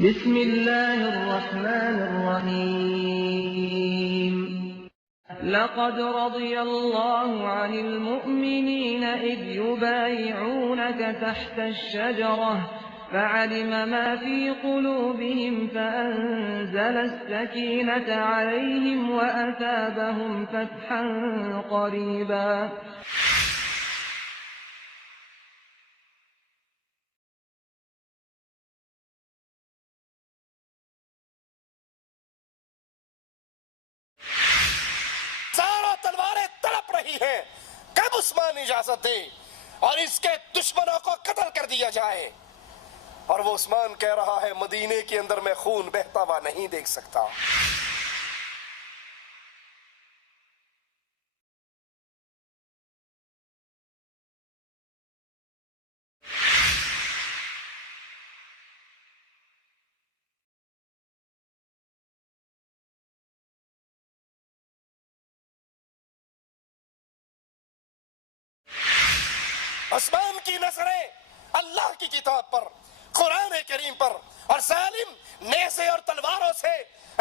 بسم الله الرحمن الرحيم لقد رضي الله عن المؤمنين إذ يبايعونك تحت الشجرة فعلم ما في قلوبهم فأنزل السكينة عليهم وأثابهم فتحا قريبا کب عثمان اجازت دے اور اس کے دشمنوں کو قتل کر دیا جائے. اور وہ عثمان کہہ رہا ہے مدینے کے اندر میں خون بہتا ہوا نہیں دیکھ سکتا. عثمان کی نظریں اللہ کی کتاب پر، قرآن کریم پر، اور ظالم نیزے اور تلواروں سے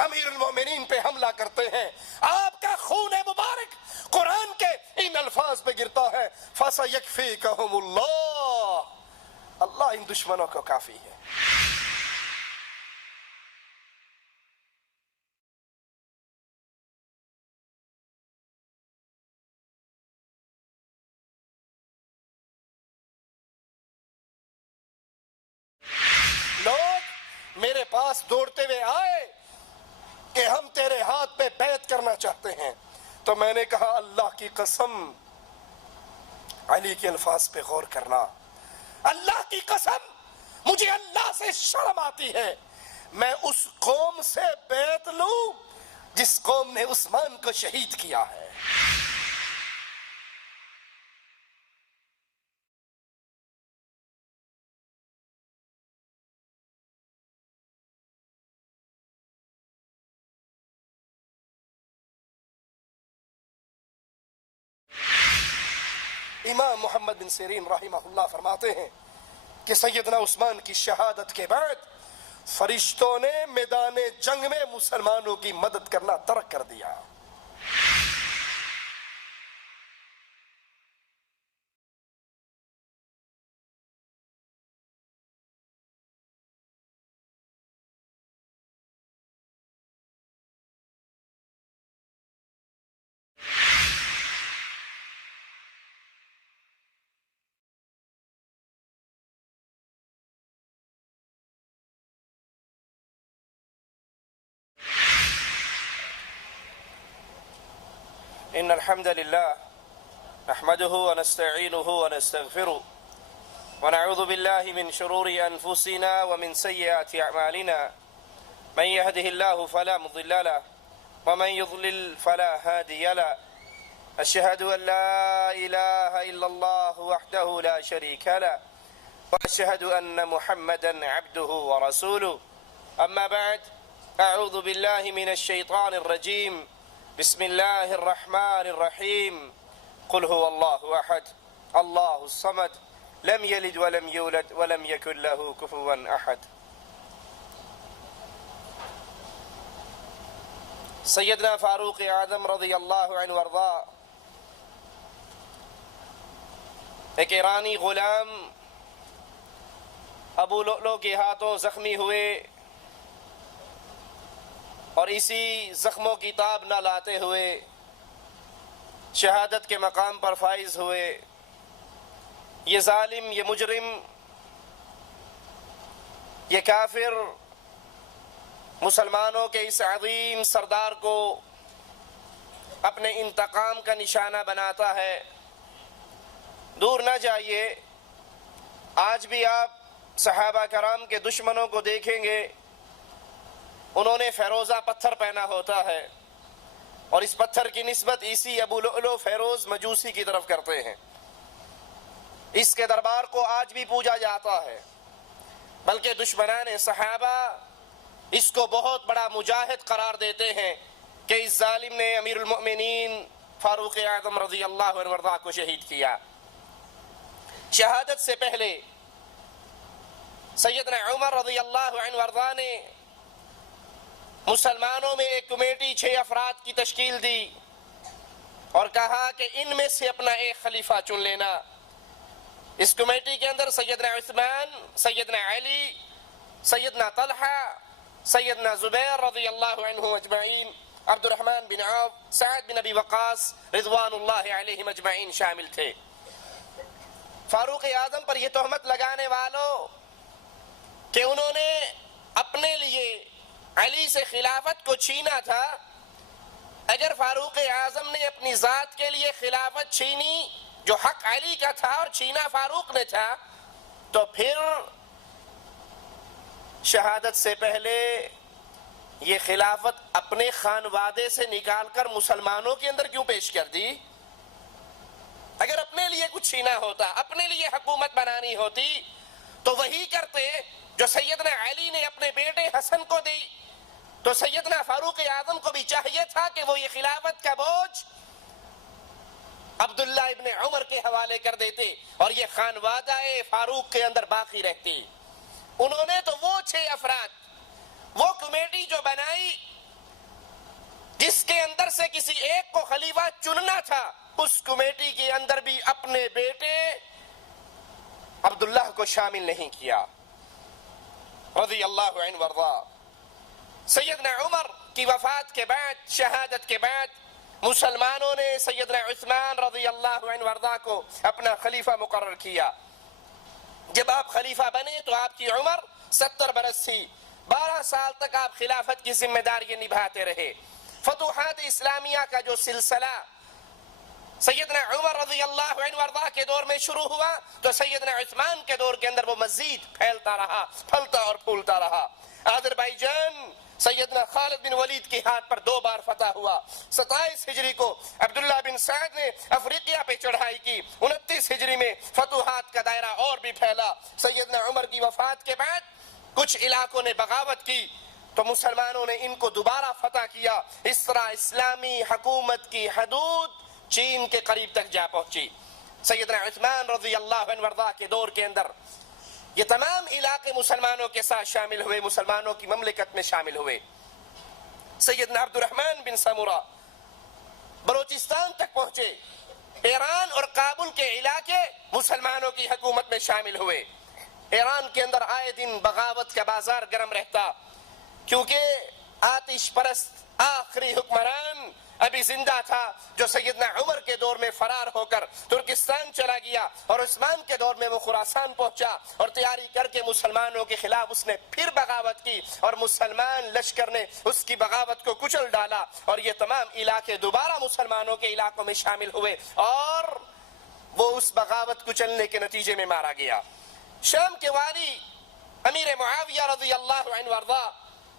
امیر المومنین پہ حملہ کرتے ہیں. آپ کا خون مبارک قرآن کے ان الفاظ پہ گرتا ہے فَسَيَكْفِيكَهُمُ اللَّهُ. اللہ ان دشمنوں کو کافی ہے. لوگ میرے پاس دوڑتے ہوئے آئے کہ ہم تیرے ہاتھ پہ بیعت کرنا چاہتے ہیں. تو میں نے کہا اللہ کی قسم علی کے الفاظ پہ غور کرنا. اللہ کی قسم مجھے اللہ سے شرم آتی ہے میں اس قوم سے بیعت لوں جس قوم نے عثمان کو شہید کیا ہے. امام محمد بن سیرین رحمہ اللہ فرماتے ہیں کہ سیدنا عثمان کی شہادت کے بعد فرشتوں نے میدان جنگ میں مسلمانوں کی مدد کرنا ترک کر دیا. ان الحمد لله نحمده ونستعينه ونستغفره ونعوذ بالله من شرور انفسنا ومن سيئات اعمالنا من يهده الله فلا مضل له ومن يضلل فلا هادي له. اشهد ان لا اله الا الله وحده لا شريك له واشهد ان محمدا عبده ورسوله. اما بعد اعوذ بالله من الشيطان الرجيم بسم الله الرحمن الرحيم قل هو الله أحد الله الصمد لم يلد ولم يولد ولم يكن له كفوا أحد. سیدنا فاروق اعظم رضی اللہ عنہ وارضا ایک ایرانی غلام ابو لؤلؤ کے ہاتھوں زخمی ہوئے اور اسی زخموں کی تاب نہ لاتے ہوئے شہادت کے مقام پر فائز ہوئے. یہ ظالم، یہ مجرم، یہ کافر مسلمانوں کے اس عظیم سردار کو اپنے انتقام کا نشانہ بناتا ہے. دور نہ جائیے، آج بھی آپ صحابہ کرام کے دشمنوں کو دیکھیں گے انہوں نے فیروزہ پتھر پہنا ہوتا ہے اور اس پتھر کی نسبت اسی ابو لؤلؤ فیروز مجوسی کی طرف کرتے ہیں. اس کے دربار کو آج بھی پوجا جاتا ہے، بلکہ دشمنان صحابہ اس کو بہت بڑا مجاہد قرار دیتے ہیں کہ اس ظالم نے امیر المؤمنین فاروق اعظم رضی اللہ عنہ وارضا کو شہید کیا. شہادت سے پہلے سیدنا عمر رضی اللہ عنہ وارضاہ نے مسلمانوں میں ایک کمیٹی 6 افراد کی تشکیل دی اور کہا کہ ان میں سے اپنا ایک خلیفہ چن لینا۔ اس کمیٹی کے اندر سیدنا عثمان، سیدنا علی، سیدنا طلحہ، سیدنا زبیر رضی اللہ عنہ اجمعین، عبد الرحمن بن عوف، سعد بن ابی وقاص رضوان اللہ علیہم اجمعین شامل تھے۔ فاروق اعظم پر یہ تہمت لگانے والوں کہ انہوں نے اپنے لیے علی سے خلافت کو چھینا تھا، اگر فاروق اعظم نے اپنی ذات کے لیے خلافت چھینی جو حق علی کا تھا اور چھینا فاروق نے تھا، تو پھر شہادت سے پہلے یہ خلافت اپنے خانوادے سے نکال کر مسلمانوں کے اندر کیوں پیش کر دی؟ اگر اپنے لیے کچھ چھینا ہوتا، اپنے لیے حکومت بنانی ہوتی تو وہی کرتے جو سیدنا علی نے اپنے بیٹے حسن کو دی، تو سیدنا فاروق اعظم کو بھی چاہیے تھا کہ وہ یہ خلافت کا بوجھ عبداللہ ابن عمر کے حوالے کر دیتے اور یہ خانوادہ فاروق کے اندر باقی رہتی۔ انہوں نے تو وہ 6 افراد، وہ کمیٹی جو بنائی جس کے اندر سے کسی ایک کو خلیفہ چننا تھا، اس کمیٹی کے اندر بھی اپنے بیٹے عبداللہ کو شامل نہیں کیا رضی اللہ عنہ وارضا۔ سیدنا عمر کی وفات کے بعد، شہادت کے بعد، مسلمانوں نے سیدنا عثمان رضی اللہ عنہ وارضا کو اپنا خلیفہ مقرر کیا۔ جب آپ خلیفہ بنے تو آپ کی عمر 70 برس تھی، 12 سال تک آپ خلافت کی ذمہ داریاں نبھاتے رہے۔ فتوحات اسلامیہ کا جو سلسلہ سیدنا عمر رضی اللہ عنہ وارضا کے دور میں شروع ہوا تو سیدنا عثمان کے دور کے اندر وہ مزید پھیلتا رہا، پھلتا اور پھولتا رہا۔ آذربائیجان سیدنا خالد بن ولید کے ہاتھ پر 2 بار فتح ہوا۔ 27 ہجری کو عبداللہ بن سعد نے افریقہ پہ چڑھائی کی۔ 29 ہجری میں فتوحات کا دائرہ اور بھی پھیلا۔ سیدنا عمر کی وفات کے بعد کچھ علاقوں نے بغاوت کی تو مسلمانوں نے ان کو دوبارہ فتح کیا۔ اس طرح اسلامی حکومت کی حدود چین کے قریب تک جا پہنچی۔ سیدنا عثمان رضی اللہ عنہ وارضا کے دور کے اندر یہ تمام علاقے مسلمانوں کے ساتھ شامل ہوئے، مسلمانوں کی مملکت میں شامل ہوئے۔ سیدنا عبد الرحمن بن سمرہ بلوچستان تک پہنچے۔ ایران اور کابل کے علاقے مسلمانوں کی حکومت میں شامل ہوئے۔ ایران کے اندر آئے دن بغاوت کا بازار گرم رہتا، کیونکہ آتش پرست آخری حکمران ابھی زندہ تھا جو سیدنا عمر کے دور میں فرار ہو کر ترکستان چلا گیا، اور عثمان کے دور میں وہ خراسان پہنچا اور تیاری کر کے مسلمانوں کے خلاف اس نے پھر بغاوت کی اور مسلمان لشکر نے اس کی بغاوت کو کچل ڈالا، اور یہ تمام علاقے دوبارہ مسلمانوں کے علاقوں میں شامل ہوئے اور وہ اس بغاوت کچلنے کے نتیجے میں مارا گیا۔ شام کے والی امیر معاویہ رضی اللہ عنہ وارضا،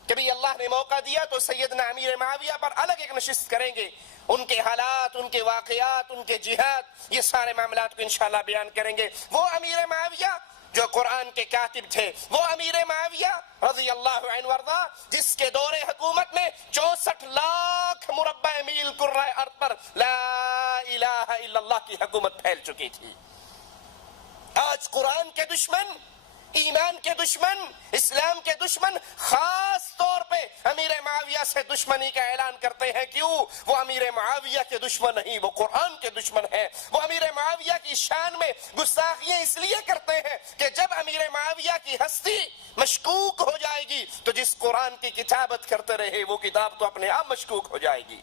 کبھی اللہ نے موقع دیا تو سیدنا امیر معاویہ پر الگ ایک نشست کریں گے، ان کے حالات، ان کے واقعات، ان کے جہاد، یہ سارے معاملات کو انشاءاللہ بیان کریں گے۔ وہ امیر معاویہ جو قرآن کے کاتب تھے، وہ امیر معاویہ رضی اللہ عنہ وارضا جس کے دور حکومت میں 64 لاکھ مربع میل کرۂ ارض پر لا الہ الا اللہ کی حکومت پھیل چکی تھی۔ آج قرآن کے دشمن، ایمان کے دشمن، اسلام کے دشمن خاص طور پہ امیر معاویہ سے دشمنی کا اعلان کرتے ہیں۔ کیوں؟ وہ امیر معاویہ کے دشمن نہیں، وہ قرآن کے دشمن ہیں۔ وہ امیر معاویہ کی شان میں گستاخیاں اس لیے کرتے ہیں کہ جب امیر معاویہ کی ہستی مشکوک ہو جائے گی تو جس قرآن کی کتابت کرتے رہے وہ کتاب تو اپنے آپ مشکوک ہو جائے گی۔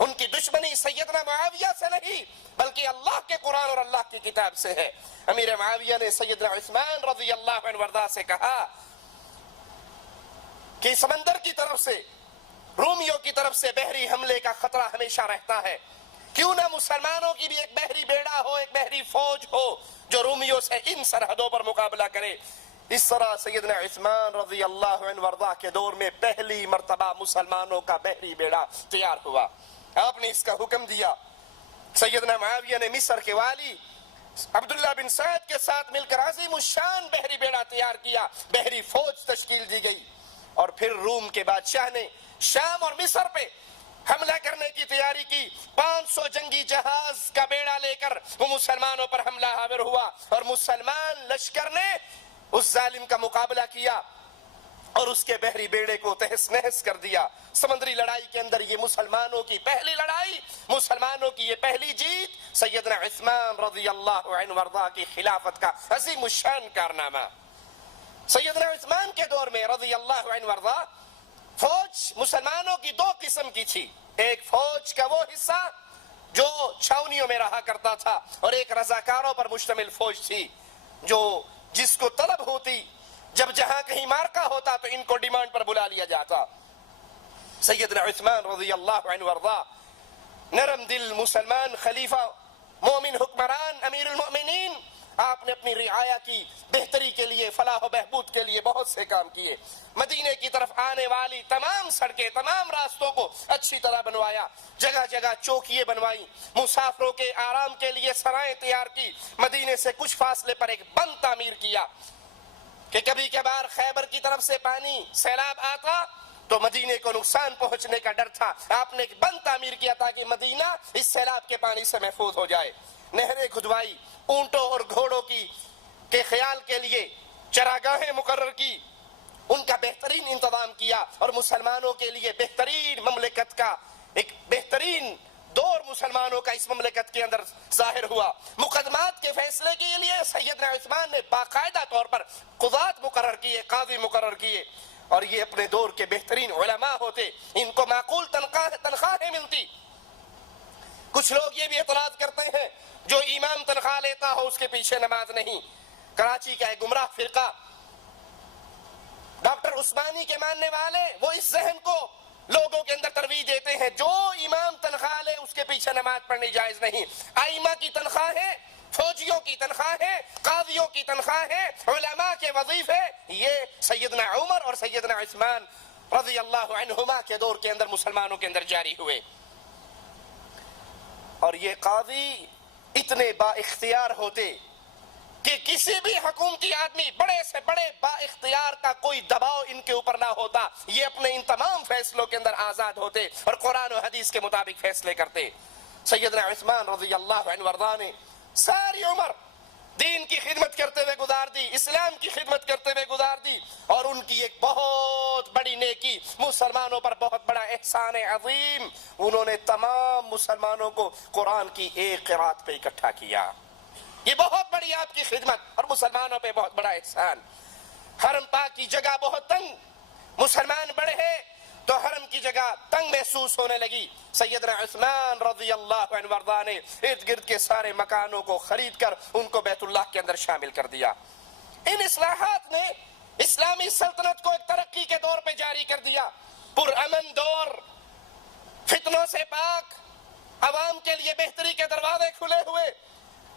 ان کی دشمنی سیدنا معاویہ سے نہیں بلکہ اللہ کے قرآن اور اللہ کی کتاب سے ہے۔ امیر معاویہ نے سیدنا عثمان رضی اللہ عنہ وارضا سے کہا کہ سمندر کی طرف سے، رومیوں کی طرف سے بحری حملے کا خطرہ ہمیشہ رہتا ہے، کیوں نہ مسلمانوں کی بھی ایک بحری بیڑا ہو، ایک بحری فوج ہو جو رومیوں سے ان سرحدوں پر مقابلہ کرے۔ اس طرح سیدنا عثمان رضی اللہ عنہ وارضا کے دور میں پہلی مرتبہ مسلمانوں کا بحری بیڑا تیار ہوا۔ آپ نے اس کا حکم دیا۔ سیدنا معاویہ نے مصر کے والی عبداللہ بن سعد کے ساتھ مل کر عظیم الشان بحری بیڑا تیار کیا، بحری فوج تشکیل دی گئی، اور پھر روم کے بادشاہ نے شام اور مصر پہ حملہ کرنے کی تیاری کی۔ 500 جنگی جہاز کا بیڑا لے کر وہ مسلمانوں پر حملہ آور ہوا، اور مسلمان لشکر نے اس ظالم کا مقابلہ کیا اور اس کے بحری بیڑے کو تہس نہس کر دیا۔ سمندری لڑائی کے اندر یہ مسلمانوں کی پہلی لڑائی، مسلمانوں کی یہ پہلی جیت، سیدنا عثمان رضی اللہ عنہ وارضاہ کی خلافت کا عظیم الشان کارنامہ۔ سیدنا عثمان کے دور میں رضی اللہ عنہ وارضاہ فوج مسلمانوں کی دو قسم کی تھی، ایک فوج کا وہ حصہ جو چھاونیوں میں رہا کرتا تھا، اور ایک رضاکاروں پر مشتمل فوج تھی جو جس کو طلب ہوتی، جب جہاں کہیں مارکا ہوتا تو ان کو ڈیمانڈ پر بلا لیا جاتا۔ سیدنا عثمان رضی اللہ عنہ وارضاہ نرم دل مسلمان خلیفہ، مومن حکمران، امیر المؤمنین، آپ نے اپنی رعایا کی بہتری کے لیے، فلاح و بہبود کے لیے بہت سے کام کیے۔ مدینے کی طرف آنے والی تمام سڑکیں، تمام راستوں کو اچھی طرح بنوایا، جگہ جگہ چوکیے بنوائی، مسافروں کے آرام کے لیے سرائیں تیار کی، مدینے سے کچھ فاصلے پر ایک بند تعمیر کیا کہ کبھی کبھار خیبر کی طرف سے پانی سیلاب آتا تو مدینے کو نقصان پہنچنے کا ڈر تھا، آپ نے ایک بند تعمیر کیا تاکہ مدینہ اس سیلاب کے پانی سے محفوظ ہو جائے۔ نہریں کھدوائی، اونٹوں اور گھوڑوں کے خیال کے لیے چراگاہیں مقرر کی، ان کا بہترین انتظام کیا، اور مسلمانوں کے لیے بہترین مملکت کا ایک بہترین دور مسلمانوں کا اس مملکت کے اندر ظاہر ہوا۔ مقدمات کے فیصلے کے لیے سیدنا عثمان نے باقاعدہ طور پر قضات مقرر کیے، قاضی مقرر کیے، اور یہ اپنے دور کے بہترین علماء ہوتے، ان کو معقول تنخواہیں ملتی۔ کچھ لوگ یہ بھی اعتراض کرتے ہیں جو امام تنخواہ لیتا ہو اس کے پیچھے نماز نہیں۔ کراچی کا ایک گمراہ فرقہ ڈاکٹر عثمانی کے ماننے والے، وہ اس ذہن کو لوگوں کے اندر ترویج دیتے ہیں جو امام تنخواہ لے اس کے پیچھے نماز پڑھنی جائز نہیں۔ ائمہ کی تنخواہیں، فوجیوں کی تنخواہیں، قاضیوں کی تنخواہیں، علماء کے وظیفے، یہ سیدنا عمر اور سیدنا عثمان رضی اللہ عنہما کے دور کے اندر مسلمانوں کے اندر جاری ہوئے۔ اور یہ قاضی اتنے با اختیار ہوتے کہ کسی بھی حکومتی آدمی، بڑے سے بڑے با اختیار کا کوئی دباؤ ان کے اوپر نہ ہوتا، یہ اپنے ان تمام فیصلوں کے اندر آزاد ہوتے اور قرآن و حدیث کے مطابق فیصلے کرتے۔ سیدنا عثمان رضی اللہ عنہ وارضاہ نے ساری عمر دین کی خدمت کرتے ہوئے گزار دی، اسلام کی خدمت کرتے ہوئے گزار دی، اور ان کی ایک بہت بڑی نیکی، مسلمانوں پر بہت بڑا احسان عظیم، انہوں نے تمام مسلمانوں کو قرآن کی ایک قرات پہ اکٹھا کیا۔ یہ بہت بڑی آپ کی خدمت اور مسلمانوں پہ بہت بڑا احسان۔ حرم پاک کی جگہ بہت تنگ، مسلمان بڑھے تو حرم کی جگہ تنگ محسوس ہونے لگی۔ سیدنا عثمان رضی اللہ عنہ وارضاہ نے ارد گرد کے سارے مکانوں کو خرید کر ان کو بیت اللہ کے اندر شامل کر دیا۔ ان اصلاحات نے اسلامی سلطنت کو ایک ترقی کے دور پہ جاری کر دیا، پرامن دور، فتنوں سے پاک، عوام کے لیے بہتری کے دروازے کھلے ہوئے،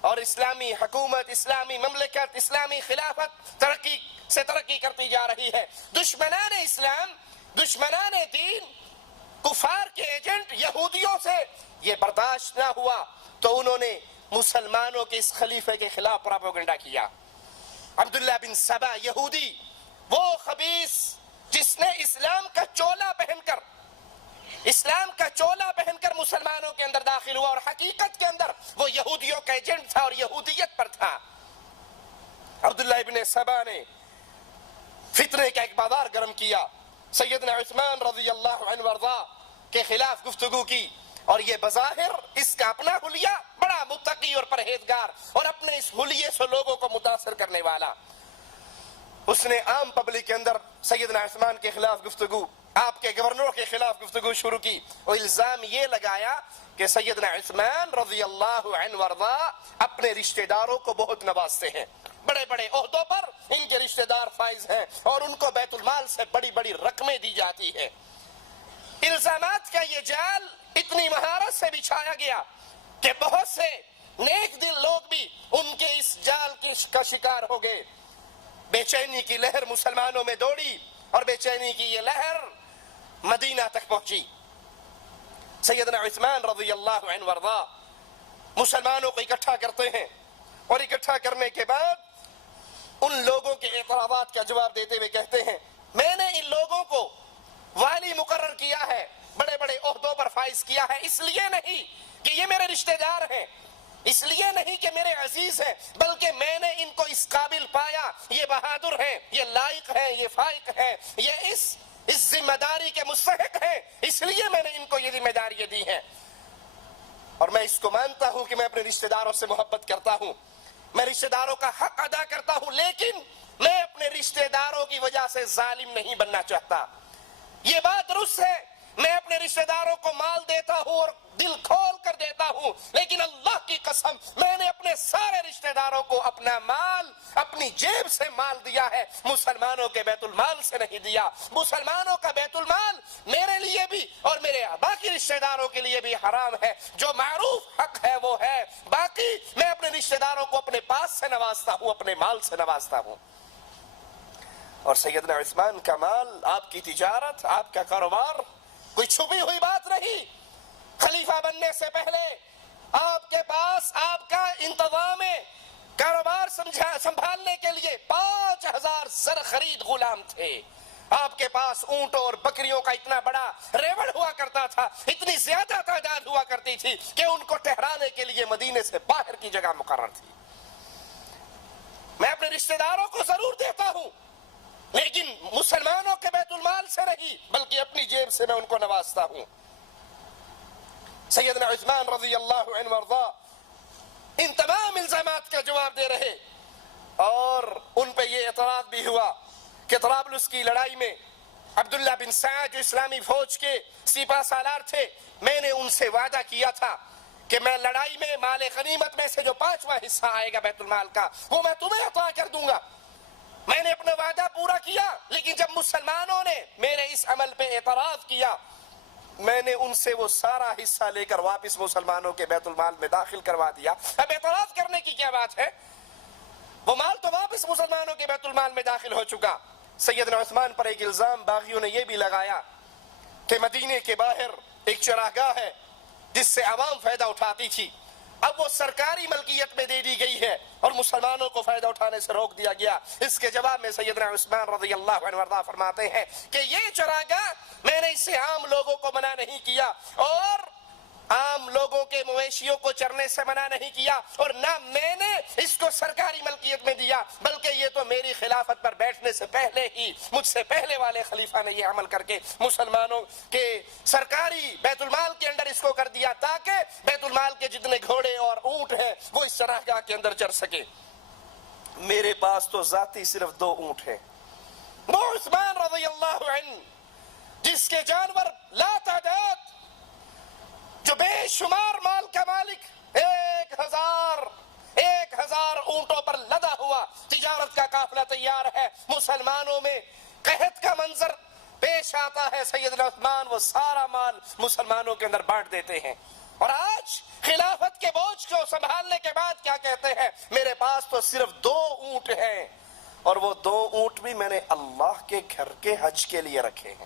اور اسلامی حکومت، اسلامی مملکت، اسلامی خلافت ترقی سے ترقی کرتی جا رہی ہے۔ دشمنان اسلام، دشمنان دین، کفار کے ایجنٹ یہودیوں سے یہ برداشت نہ ہوا تو انہوں نے مسلمانوں کے اس خلیفے کے خلاف پروپیگنڈا کیا۔ عبداللہ بن سبا یہودی، وہ خبیث جس نے اسلام کا چولا پہن کر مسلمانوں کے اندر داخل ہوا، اور حقیقت کے اندر وہ یہودیوں کا ایجنٹ تھا اور یہودیت پر تھا۔ عبداللہ ابن سبا نے فتنے کا ایک بازار گرم کیا، سیدنا عثمان رضی اللہ عنہ وارضاہ کے خلاف گفتگو کی، اور یہ بظاہر اس کا اپنا حلیہ، بڑا متقی اور پرہیزگار، اور اپنے اس حلیے سے لوگوں کو متاثر کرنے والا، اس نے عام پبلک کے اندر سیدنا عثمان کے خلاف گفتگو، آپ کے گورنروں کے خلاف گفتگو شروع کی، اور الزام یہ لگایا کہ سیدنا عثمان رضی اللہ عنہ وارضاہ اپنے رشتہ داروں کو بہت نوازتے ہیں، بڑے بڑے عہدوں پر ان کے رشتہ دار فائز ہیں، اور ان کو بیت المال سے بڑی بڑی رقمیں دی جاتی ہیں۔ الزامات کا یہ جال اتنی مہارت سے بچھایا گیا کہ بہت سے نیک دل لوگ بھی ان کے اس جال کا شکار ہو گئے۔ بے چینی کی لہر مسلمانوں میں دوڑی، اور بے چینی کی یہ لہر مدینہ تک پہنچی۔ سیدنا عثمان رضی اللہ عنہ وارضاہ مسلمانوں کو اکٹھا کرتے ہیں، اور اکٹھا کرنے کے بعد ان لوگوں کے اعتراضات کا جواب دیتے ہوئے کہتے ہیں، میں نے ان لوگوں کو والی مقرر کیا ہے، بڑے بڑے عہدوں پر فائز کیا ہے، اس لیے نہیں کہ یہ میرے رشتہ دار ہیں، اس لیے نہیں کہ میرے عزیز ہیں، بلکہ میں نے ان کو اس قابل پایا، یہ بہادر ہیں، یہ لائق ہیں، یہ فائق ہیں، یہ اس ذمہ داری کے مستحق ہیں، اس لیے میں نے ان کو یہ ذمہ داریاں دی ہیں۔ اور میں اس کو مانتا ہوں کہ میں اپنے رشتہ داروں سے محبت کرتا ہوں، میں رشتہ داروں کا حق ادا کرتا ہوں، لیکن میں اپنے رشتہ داروں کی وجہ سے ظالم نہیں بننا چاہتا۔ یہ بات درست ہے، میں اپنے رشتہ داروں کو مال دیتا ہوں اور دل کھول کر دیتا ہوں، لیکن اللہ کی قسم میں نے اپنے سارے رشتہ داروں کو اپنا مال اپنی جیب سے مال دیا ہے، مسلمانوں کے بیت المال سے نہیں دیا۔ مسلمانوں کا بیت المال میرے لیے بھی اور میرے باقی رشتہ داروں کے لیے بھی حرام ہے، جو معروف حق ہے وہ ہے، باقی میں اپنے رشتہ داروں کو اپنے پاس سے نوازتا ہوں، اپنے مال سے نوازتا ہوں۔ اور سیدنا عثمان کا مال، آپ کی تجارت، آپ کا کاروبار کوئی چھپی ہوئی بات نہیں۔ خلیفہ بننے سے پہلے آپ کے پاس آپ کا انتظام کاروبار سنبھالنے کے لیے 5000 زر خرید غلام تھے۔ آپ کے پاس اونٹوں اور بکریوں کا اتنا بڑا ریوڑ ہوا کرتا تھا، اتنی زیادہ تعداد ہوا کرتی تھی کہ ان کو ٹھہرانے کے لیے مدینے سے باہر کی جگہ مقرر تھی۔ میں اپنے رشتہ داروں کو ضرور دیتا ہوں، لیکن مسلمانوں کے بیت المال سے نہیں، بلکہ اپنی جیب سے میں ان کو نوازتا ہوں۔ سیدنا عثمان رضی اللہ عنہ وارضا ان تمام الزامات کا جواب دے رہے، اور ان پہ یہ اعتراض بھی ہوا کہ طرابلس کی لڑائی میں عبداللہ بن سعد جو اسلامی فوج کے سپہ سالار تھے، میں نے ان سے وعدہ کیا تھا کہ میں لڑائی میں مال غنیمت میں سے جو 5واں حصہ آئے گا بیت المال کا، وہ میں تمہیں عطا کر دوں گا۔ میں نے اپنا وعدہ پورا کیا، لیکن جب مسلمانوں نے میرے اس عمل پہ اعتراض کیا، میں نے ان سے وہ سارا حصہ لے کر واپس مسلمانوں کے بیت المال میں داخل کروا دیا۔ اب اعتراض کرنے کی کیا بات ہے؟ وہ مال تو واپس مسلمانوں کے بیت المال میں داخل ہو چکا۔ سیدنا عثمان پر ایک الزام باغیوں نے یہ بھی لگایا کہ مدینے کے باہر ایک چراگاہ ہے جس سے عوام فائدہ اٹھاتی تھی، اب وہ سرکاری ملکیت میں دے دی گئی ہے اور مسلمانوں کو فائدہ اٹھانے سے روک دیا گیا۔ اس کے جواب میں سیدنا عثمان رضی اللہ عنہ وارضا فرماتے ہیں کہ یہ چراگاہ میں نے اس سے عام لوگوں کو منع نہیں کیا، اور عام لوگوں کے مویشیوں کو چرنے سے منع نہیں کیا، اور نہ میں نے اس کو سرکاری ملکیت میں دیا، بلکہ یہ تو میری خلافت پر بیٹھنے سے پہلے ہی مجھ سے پہلے والے خلیفہ نے یہ عمل کر کے مسلمانوں کے سرکاری بیت المال کے اندر اس کو کر دیا، تاکہ بیت المال کے جتنے گھوڑے اور اونٹ ہیں وہ اس چراگاہ کے اندر چر سکے۔ میرے پاس تو ذاتی صرف 2 اونٹ ہیں۔ وہ عثمان رضی اللہ عنہ جس کے جانور لا تعداد، جو بے شمار مال کا مالک، 1000 اونٹوں پر لدا ہوا تجارت کا قافلہ تیار ہے، مسلمانوں میں قحط کا منظر پیش آتا ہے، سیدنا عثمان وہ سارا مال مسلمانوں کے اندر بانٹ دیتے ہیں۔ اور آج خلافت کے بوجھ کو سنبھالنے کے بعد کیا کہتے ہیں؟ میرے پاس تو صرف 2 اونٹ ہیں، اور وہ 2 اونٹ بھی میں نے اللہ کے گھر کے حج کے لیے رکھے ہیں،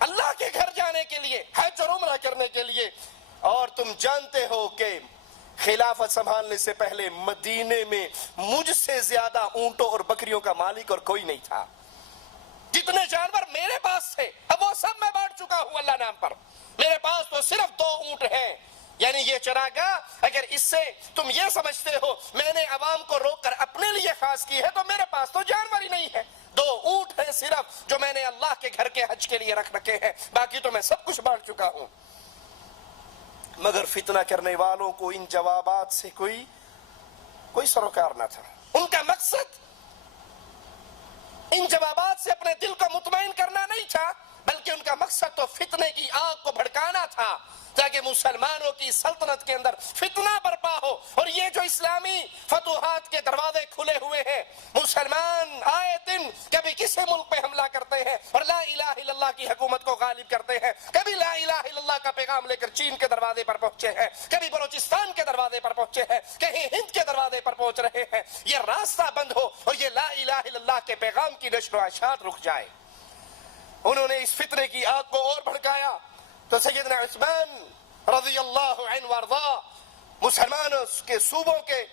اللہ کے گھر جانے کے لیے، حج اور عمرہ کرنے کے لیے۔ اور تم جانتے ہو کہ خلافت سنبھالنے سے پہلے مدینے میں مجھ سے زیادہ اونٹوں اور بکریوں کا مالک اور کوئی نہیں تھا۔ جتنے جانور میرے پاس تھے اب وہ سب میں بانٹ چکا ہوں اللہ نام پر۔ میرے پاس تو صرف 2 اونٹ ہیں، یعنی یہ چراگاہ اگر اس سے تم یہ سمجھتے ہو میں نے عوام کو روک کر اپنے لیے خاص کی ہے، تو میرے پاس تو جانور ہی نہیں ہے۔ 2 اونٹ ہیں صرف جو میں نے اللہ کے گھر کے حج کے لیے رکھ رکھے ہیں، باقی تو میں سب کچھ بانٹ چکا ہوں۔ مگر فتنہ کرنے والوں کو ان جوابات سے کوئی سروکار نہ تھا۔ ان کا مقصد ان جوابات سے اپنے دل کو مطمئن کرنا نہیں تھا، بلکہ ان کا مقصد تو فتنے کی آگ کو بھڑکانا تھا، تاکہ مسلمانوں کی سلطنت کے اندر فتنہ برپا ہو۔ اور یہ جو اسلامی فتوحات کے دروازے کھلے ہوئے ہیں، مسلمان آئے دن کبھی کسی ملک پہ حملہ کرتے ہیں اور لا الہ الا اللہ کی حکومت کو غالب کرتے ہیں، کبھی لا الہ الا اللہ کا پیغام لے کر چین کے دروازے پر پہنچے ہیں، کبھی بلوچستان کے دروازے پر پہنچے ہیں، کہیں ہند کے دروازے پر پہنچ رہے ہیں۔ یہ راستہ بند ہو اور یہ لا الہ الا اللہ کے پیغام کی نشر و اشاعت رک جائے۔ انہوں نے اس فتنے کی آگ کو اور بھڑکایا، تو سیدنا عثمان رضی اللہ عنہ وارضا مسلمانوں کے صوبوں کے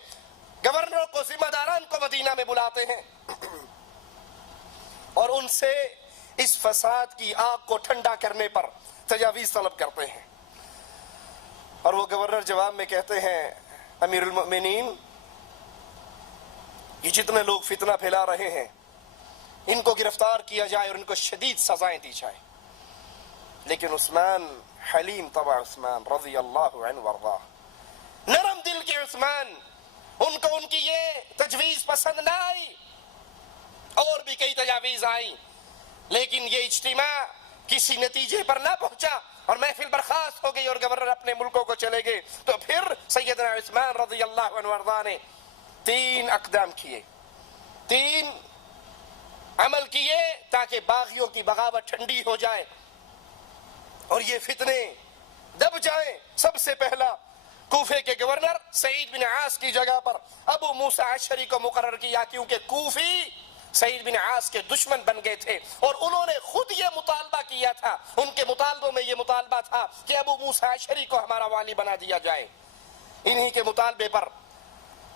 گورنروں کو، ذمہ داران کو مدینہ میں بلاتے ہیں اور ان سے اس فساد کی آگ کو ٹھنڈا کرنے پر تجاویز طلب کرتے ہیں۔ اور وہ گورنر جواب میں کہتے ہیں امیر المؤمنین یہ جتنے لوگ فتنہ پھیلا رہے ہیں ان کو گرفتار کیا جائے اور ان کو شدید سزائیں دی جائے. لیکن عثمان حلیم طبع عثمان رضی اللہ عنہ وارضاہ، نرم دل کے عثمان، ان کو ان کی یہ تجویز پسند نہ آئی. اور بھی کئی تجاویز آئیں لیکن یہ اجتماع کسی نتیجے پر نہ پہنچا اور محفل برخاست ہو گئی اور گورنر اپنے ملکوں کو چلے گئے. تو پھر سیدنا عثمان رضی اللہ عنہ وارضاہ نے 3 اقدام کیے، 3 عمل کیے تاکہ باغیوں کی بغاوت ٹھنڈی ہو جائے اور یہ فتنے دب جائیں. سب سے پہلا کوفے کے گورنر سعید بن عاص کی جگہ پر ابو موسیٰ اشعری کو مقرر کیا، کیونکہ کوفی سعید بن عاص کے دشمن بن گئے تھے اور انہوں نے خود یہ مطالبہ کیا تھا. ان کے مطالبوں میں یہ مطالبہ تھا کہ ابو موسیٰ اشعری کو ہمارا والی بنا دیا جائے. انہی کے مطالبے پر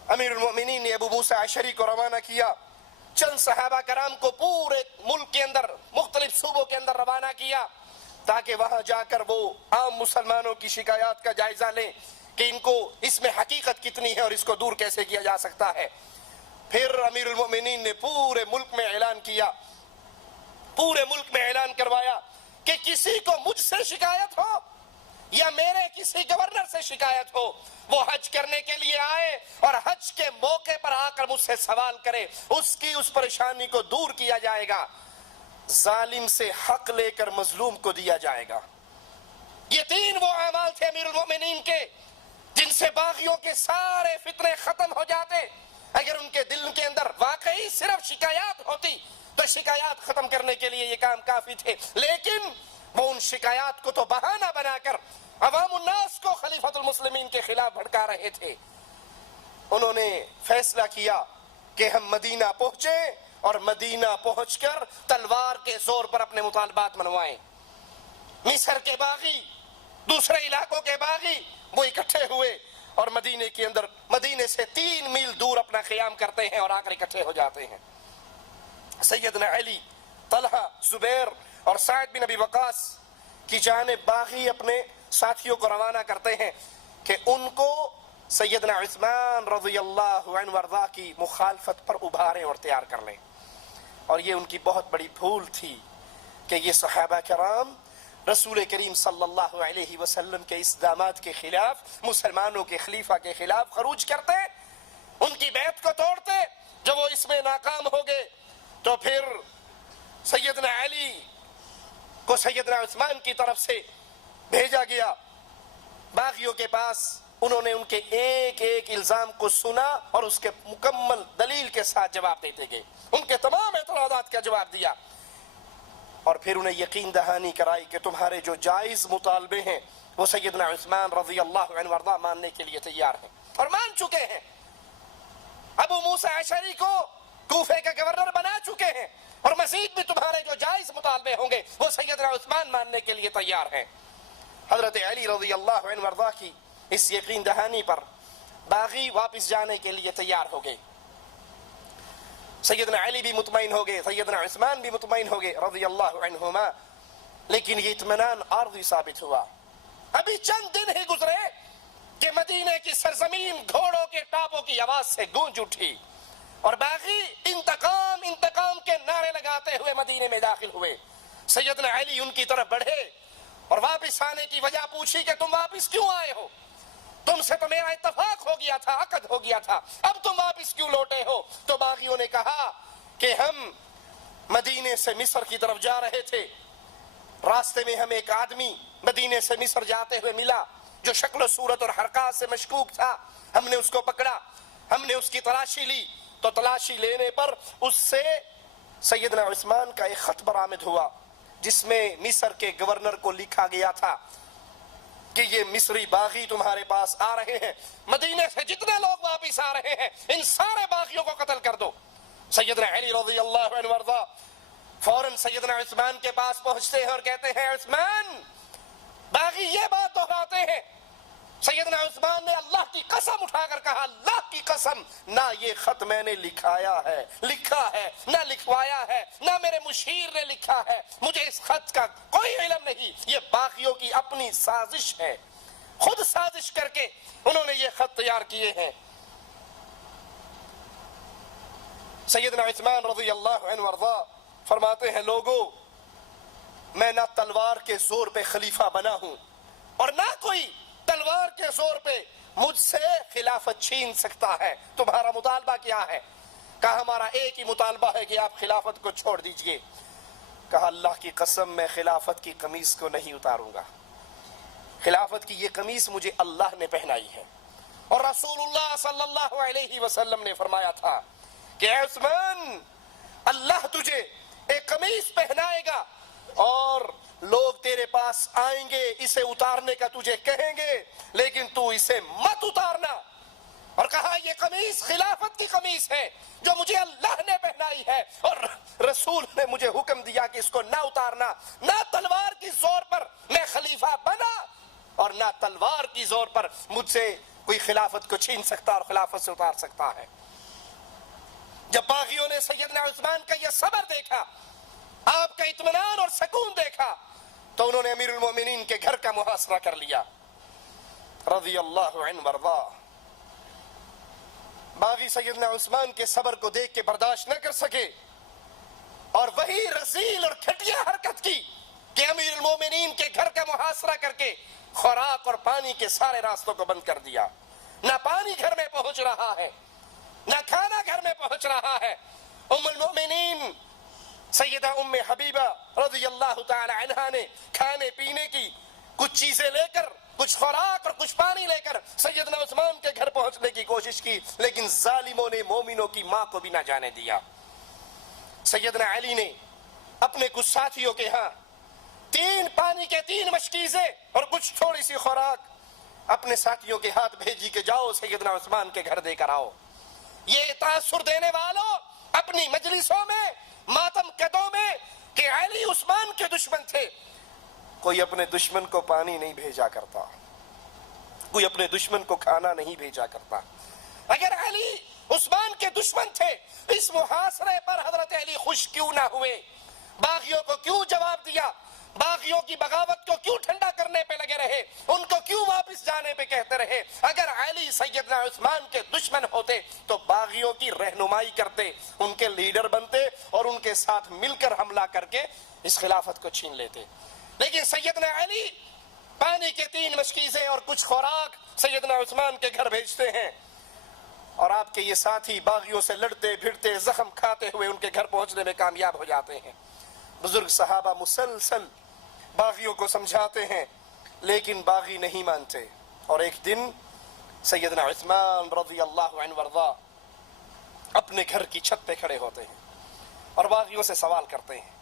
امیر المؤمنین نے ابو موسیٰ اشعری کو روانہ کیا. چند صحابہ کرام کو پورے ملک کے اندر مختلف صوبوں کے اندر روانہ کیا تاکہ وہاں جا کر وہ عام مسلمانوں کی شکایات کا جائزہ لیں کہ ان کو اس میں حقیقت کتنی ہے اور اس کو دور کیسے کیا جا سکتا ہے. پھر امیر المؤمنین نے پورے ملک میں اعلان کیا، پورے ملک میں اعلان کروایا کہ کسی کو مجھ سے شکایت ہو یا میرے کسی گورنر سے شکایت ہو، وہ حج کرنے کے لیے آئے اور حج کے موقع پر آ کر مجھ سے سوال کرے، اس کی اس پریشانی کو دور کیا جائے گا. ظالم سے حق لے کر مظلوم کو دیا جائے گا. یہ 3 وہ اعمال تھے امیر المؤمنین کے جن سے باغیوں کے سارے فتنے ختم ہو جاتے. اگر ان کے دل کے اندر واقعی صرف شکایات ہوتی تو شکایات ختم کرنے کے لیے یہ کام کافی تھے، لیکن وہ ان شکایات کو تو بہانہ بنا کر عوام الناس کو خلیفۃ المسلمین کے خلاف بھڑکا رہے تھے. انہوں نے فیصلہ کیا کہ ہم مدینہ پہنچے اور مدینہ پہنچ کر تلوار کے زور پر اپنے مطالبات منوائیں. مصر کے باغی، دوسرے علاقوں کے باغی وہ اکٹھے ہوئے اور مدینے کے اندر، مدینے سے 3 میل دور اپنا قیام کرتے ہیں اور آ کر اکٹھے ہو جاتے ہیں. سیدنا علی، طلحہ، زبیر اور سعد بن ابی وقاص کی جانب باغی اپنے ساتھیوں کو روانہ کرتے ہیں کہ ان کو سیدنا عثمان رضی اللہ عنہ وارضاہ کی مخالفت پر ابھاریں اور تیار کر لیں. اور یہ ان کی بہت بڑی بھول تھی کہ یہ صحابہ کرام رسول کریم صلی اللہ علیہ وسلم کے اس داماد کے خلاف، مسلمانوں کے خلیفہ کے خلاف خروج کرتے، ان کی بیعت کو توڑتے. جب وہ اس میں ناکام ہو گئے تو پھر سیدنا علی کو سیدنا عثمان کی طرف سے بھیجا گیا باغیوں کے پاس. انہوں نے ان کے ایک ایک الزام کو سنا اور اس کے مکمل دلیل کے ساتھ جواب دیتے گئے، ان کے تمام اعتراضات کا جواب دیا اور پھر انہیں یقین دہانی کرائی کہ تمہارے جو جائز مطالبے ہیں وہ سیدنا عثمان رضی اللہ عنہ وارضاہ ماننے کے لیے تیار ہیں اور مان چکے ہیں. ابو موسیٰ اشعری کو کوفے کا گورنر بنا چکے ہیں اور مزید بھی تمہارے جو جائز مطالبے ہوں گے وہ سیدنا عثمان ماننے کے لیے تیار ہیں. حضرت علی رضی اللہ عنہ وارضاہ کی اس یقین دہانی پر باغی واپس جانے کے لیے تیار ہو گئے. سیدنا علی بھی مطمئن ہو گئے، سیدنا عثمان بھی مطمئن ہو گئے رضی اللہ عنہما. لیکن یہ اطمینان عارضی ثابت ہوا. ابھی چند دن ہی گزرے کہ مدینے کی سرزمین گھوڑوں کے ٹاپوں کی آواز سے گونج اٹھی اور باغی انتقام انتقام کے نعرے لگاتے ہوئے مدینے میں داخل ہوئے. سیدنا علی ان کی طرف بڑھے اور واپس آنے کی وجہ پوچھی کہ تم واپس کیوں آئے ہو؟ تم سے تو میرا اتفاق ہو گیا تھا، عقد ہو گیا تھا، اب تم واپس کیوں لوٹے ہو؟ تو باغیوں نے کہا کہ ہم مدینے سے مصر کی طرف جا رہے تھے، راستے میں ہمیں ایک آدمی مدینے سے مصر جاتے ہوئے ملا جو شکل و صورت اور حرکات سے مشکوک تھا. ہم نے اس کو پکڑا، ہم نے اس کی تلاشی لی تو تلاشی لینے پر اس سے سیدنا عثمان کا ایک خط برآمد ہوا جس میں مصر کے گورنر کو لکھا گیا تھا کہ یہ مصری باغی تمہارے پاس آ رہے ہیں، مدینے سے جتنے لوگ واپس آ رہے ہیں ان سارے باغیوں کو قتل کر دو. سیدنا علی رضی اللہ عنہ وارضاہ فوراً سیدنا عثمان کے پاس پہنچتے ہیں اور کہتے ہیں عثمان، باغی یہ بات دہراتے ہیں. سیدنا عثمان نے اللہ کی قسم اٹھا کر کہا، اللہ کی قسم نہ یہ خط میں نے لکھا ہے، نہ لکھوایا ہے، نہ میرے مشیر نے لکھا ہے، مجھے اس خط کا کوئی علم نہیں، یہ باغیوں کی اپنی سازش ہے. خود سازش کر کے انہوں نے یہ خط تیار کیے ہیں۔ سیدنا عثمان رضی اللہ عنہ وارضا فرماتے ہیں لوگوں میں نہ تلوار کے زور پہ خلیفہ بنا ہوں اور نہ کوئی تلوار کے زور پہ مجھ سے خلافت چھین سکتا ہے، تمہارا مطالبہ کیا ہے؟ کہا ہمارا ایک ہی مطالبہ ہے کہ آپ خلافت کو چھوڑ دیجئے۔ کہا اللہ کی قسم میں خلافت کی قمیص کو نہیں اتاروں گا، خلافت کی یہ قمیص مجھے اللہ نے پہنائی ہے، اور رسول اللہ صلی اللہ علیہ وسلم نے فرمایا تھا کہ اے عثمان اللہ تجھے ایک قمیص پہنائے گا اور لوگ تیرے پاس آئیں گے اسے اتارنے کا تجھے کہیں گے لیکن تو اسے مت اتارنا، اور کہا یہ قمیص خلافت کی قمیص ہے جو مجھے اللہ نے پہنائی ہے، اور رسول نے مجھے حکم دیا کہ اس کو نہ اتارنا، نہ تلوار کی زور پر میں خلیفہ بنا اور نہ تلوار کی زور پر مجھ سے کوئی خلافت کو چھین سکتا اور خلافت سے اتار سکتا ہے۔ جب باغیوں نے سیدنا عثمان کا یہ صبر دیکھا، آپ کا اطمینان اور سکون دیکھا، تو انہوں نے امیر المومنین کے گھر کا محاصرہ کر لیا رضی اللہ عنہ وارضا۔ باغی سیدنا عثمان کے صبر کو دیکھ کے برداشت نہ کر سکے اور وہی رذیل اور گھٹیا حرکت کی کہ امیر المومنین کے گھر کا محاصرہ کر کے خوراک اور پانی کے سارے راستوں کو بند کر دیا۔ نہ پانی گھر میں پہنچ رہا ہے، نہ کھانا گھر میں پہنچ رہا ہے۔ ام المؤمنین سیدہ ام حبیبہ رضی اللہ تعالی عنہا نے کھانے پینے کی کچھ چیزیں لے کر، کچھ خوراک اور کچھ پانی لے کر سیدنا عثمان کے گھر پہنچنے کی کوشش کی، لیکن ظالموں نے مومنوں کی ماں کو بھی نہ جانے دیا۔ سیدنا علی نے اپنے کچھ ساتھیوں کے ہاں 3 پانی کے 3 مشکیزیں اور کچھ تھوڑی سی خوراک اپنے ساتھیوں کے ہاتھ بھیجی کہ جاؤ سیدنا عثمان کے گھر دے کر آؤ۔ یہ تاثر دینے والوں اپنی مجلسوں میں، ماتم کدوں میں کہ علی عثمان کے دشمن تھے، کوئی اپنے دشمن کو پانی نہیں بھیجا کرتا، کوئی اپنے دشمن کو کھانا نہیں بھیجا کرتا۔ اگر علی عثمان کے دشمن تھے اس محاصرے پر حضرت علی خوش کیوں نہ ہوئے؟ باغیوں کو کیوں جواب دیا؟ باغیوں کی بغاوت کو کیوں ٹھنڈا کرنے پہ لگے رہے؟ ان کو کیوں واپس جانے پہ کہتے رہے؟ اگر علی سیدنا عثمان کے دشمن ہوتے تو باغیوں کی رہنمائی کرتے، ان کے لیڈر بنتے اور ان کے ساتھ مل کر حملہ کر کے اس خلافت کو چھین لیتے۔ لیکن سیدنا علی پانی کے 3 مشکیزیں اور کچھ خوراک سیدنا عثمان کے گھر بھیجتے ہیں، اور آپ کے یہ ساتھی باغیوں سے لڑتے پھرتے زخم کھاتے ہوئے ان کے گھر پہنچنے میں کامیاب ہو جاتے ہیں۔ بزرگ صحابہ مسلسل باغیوں کو سمجھاتے ہیں لیکن باغی نہیں مانتے، اور ایک دن سیدنا عثمان رضی اللہ عنہ وارضا اپنے گھر کی چھت پہ کھڑے ہوتے ہیں اور باغیوں سے سوال کرتے ہیں،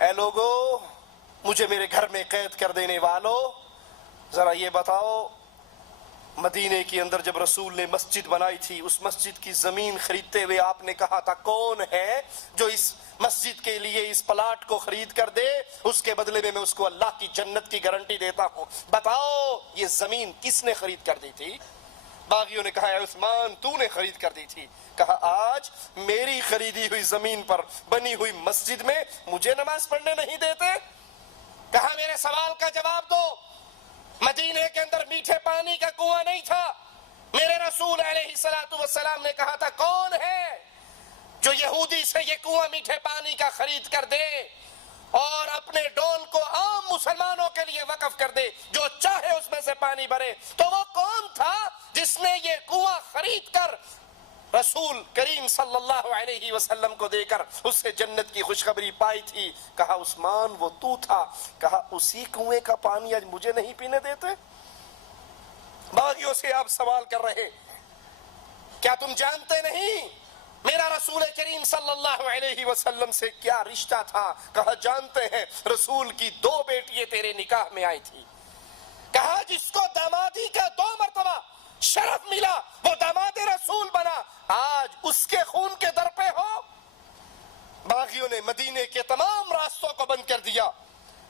اے لوگو مجھے میرے گھر میں قید کر دینے والو، ذرا یہ بتاؤ مدینے کے اندر جب رسول نے مسجد بنائی تھی اس مسجد کی زمین خریدتے ہوئے آپ نے کہا تھا کون ہے جو اس مسجد کے لیے اس پلاٹ کو خرید کر دے، اس کے بدلے میں اس کو اللہ کی جنت کی گارنٹی دیتا ہوں، بتاؤ یہ زمین کس نے خرید کر دی تھی؟ باغیوں نے کہا اے عثمان تو نے خرید کر دی تھی۔ کہا آج میری خریدی ہوئی زمین پر بنی ہوئی مسجد میں مجھے نماز پڑھنے نہیں دیتے؟ کہا میرے سوال کا جواب دو، مدینے کے اندر میٹھے پانی کا کنواں نہیں تھا، میرے رسول علیہ السلام نے کہا تھا کون ہے جو یہودی سے یہ کنواں میٹھے پانی کا خرید کر دے اور اپنے ڈول کو عام مسلمانوں کے لیے وقف کر دے، جو چاہے اس میں سے پانی بھرے؟ تو وہ کون تھا جس نے یہ کنواں خرید کر رسول کریم صلی اللہ علیہ وسلم کو دے کر اس سے جنت کی خوشخبری پائی تھی؟ کہا عثمان وہ تو تھا۔ کہا اسی کنویں کا پانی آج مجھے نہیں پینے دیتے؟ باغیوں سے آپ سوال کر رہے، کیا تم جانتے نہیں میرا رسول کریم صلی اللہ علیہ وسلم سے کیا رشتہ تھا؟ کہا جانتے ہیں، رسول کی 2 بیٹیاں تیرے نکاح میں آئی تھی۔ کہا جس کو دامادی کا 2 مرتبہ شرف ملا وہ داماد رسول بنا، آج اس کے خون کے در پہ ہو؟ باغیوں نے مدینے کے تمام راستوں کو بند کر دیا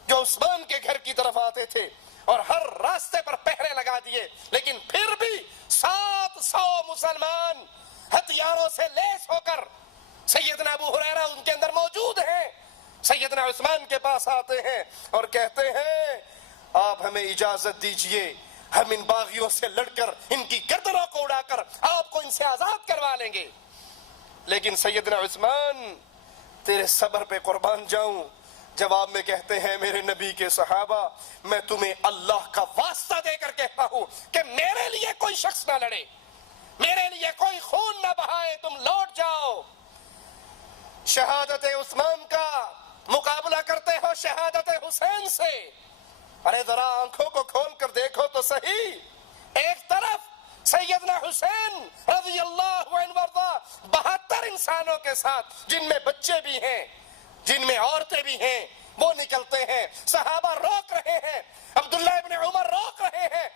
جو عثمان کے گھر کی طرف آتے تھے، اور ہر راستے پر پہرے لگا دیے، لیکن پھر بھی 700 مسلمان ہتھیاروں سے لیس ہو کر سیدنا ابو ہریرہ ان کے اندر موجود ہیں، سیدنا عثمان کے پاس آتے ہیں اور کہتے ہیں آپ ہمیں اجازت دیجئے، ہم ان باغیوں سے لڑ کر ان کی گردنوں کو اڑا کر آپ کو ان سے آزاد کروا لیں گے۔ لیکن سیدنا عثمان تیرے صبر پہ قربان جاؤں، جواب میں کہتے ہیں میرے نبی کے صحابہ، میں تمہیں اللہ کا واسطہ دے کر کہتا ہوں کہ میرے لیے کوئی شخص نہ لڑے، میرے لیے کوئی خون نہ بہائے، تم لوٹ جاؤ۔ شہادت عثمان کا مقابلہ کرتے ہو شہادت حسین سے۔ ارے ذرا آنکھوں کو کھول کر دیکھو تو صحیح، ایک طرف سیدنا حسین رضی اللہ عنہ وارضا 72 انسانوں کے ساتھ، جن میں بچے بھی ہیں، جن میں عورتیں بھی ہیں، وہ نکلتے ہیں، صحابہ روک رہے ہیں، عبداللہ ابن عمر روک رہے ہیں،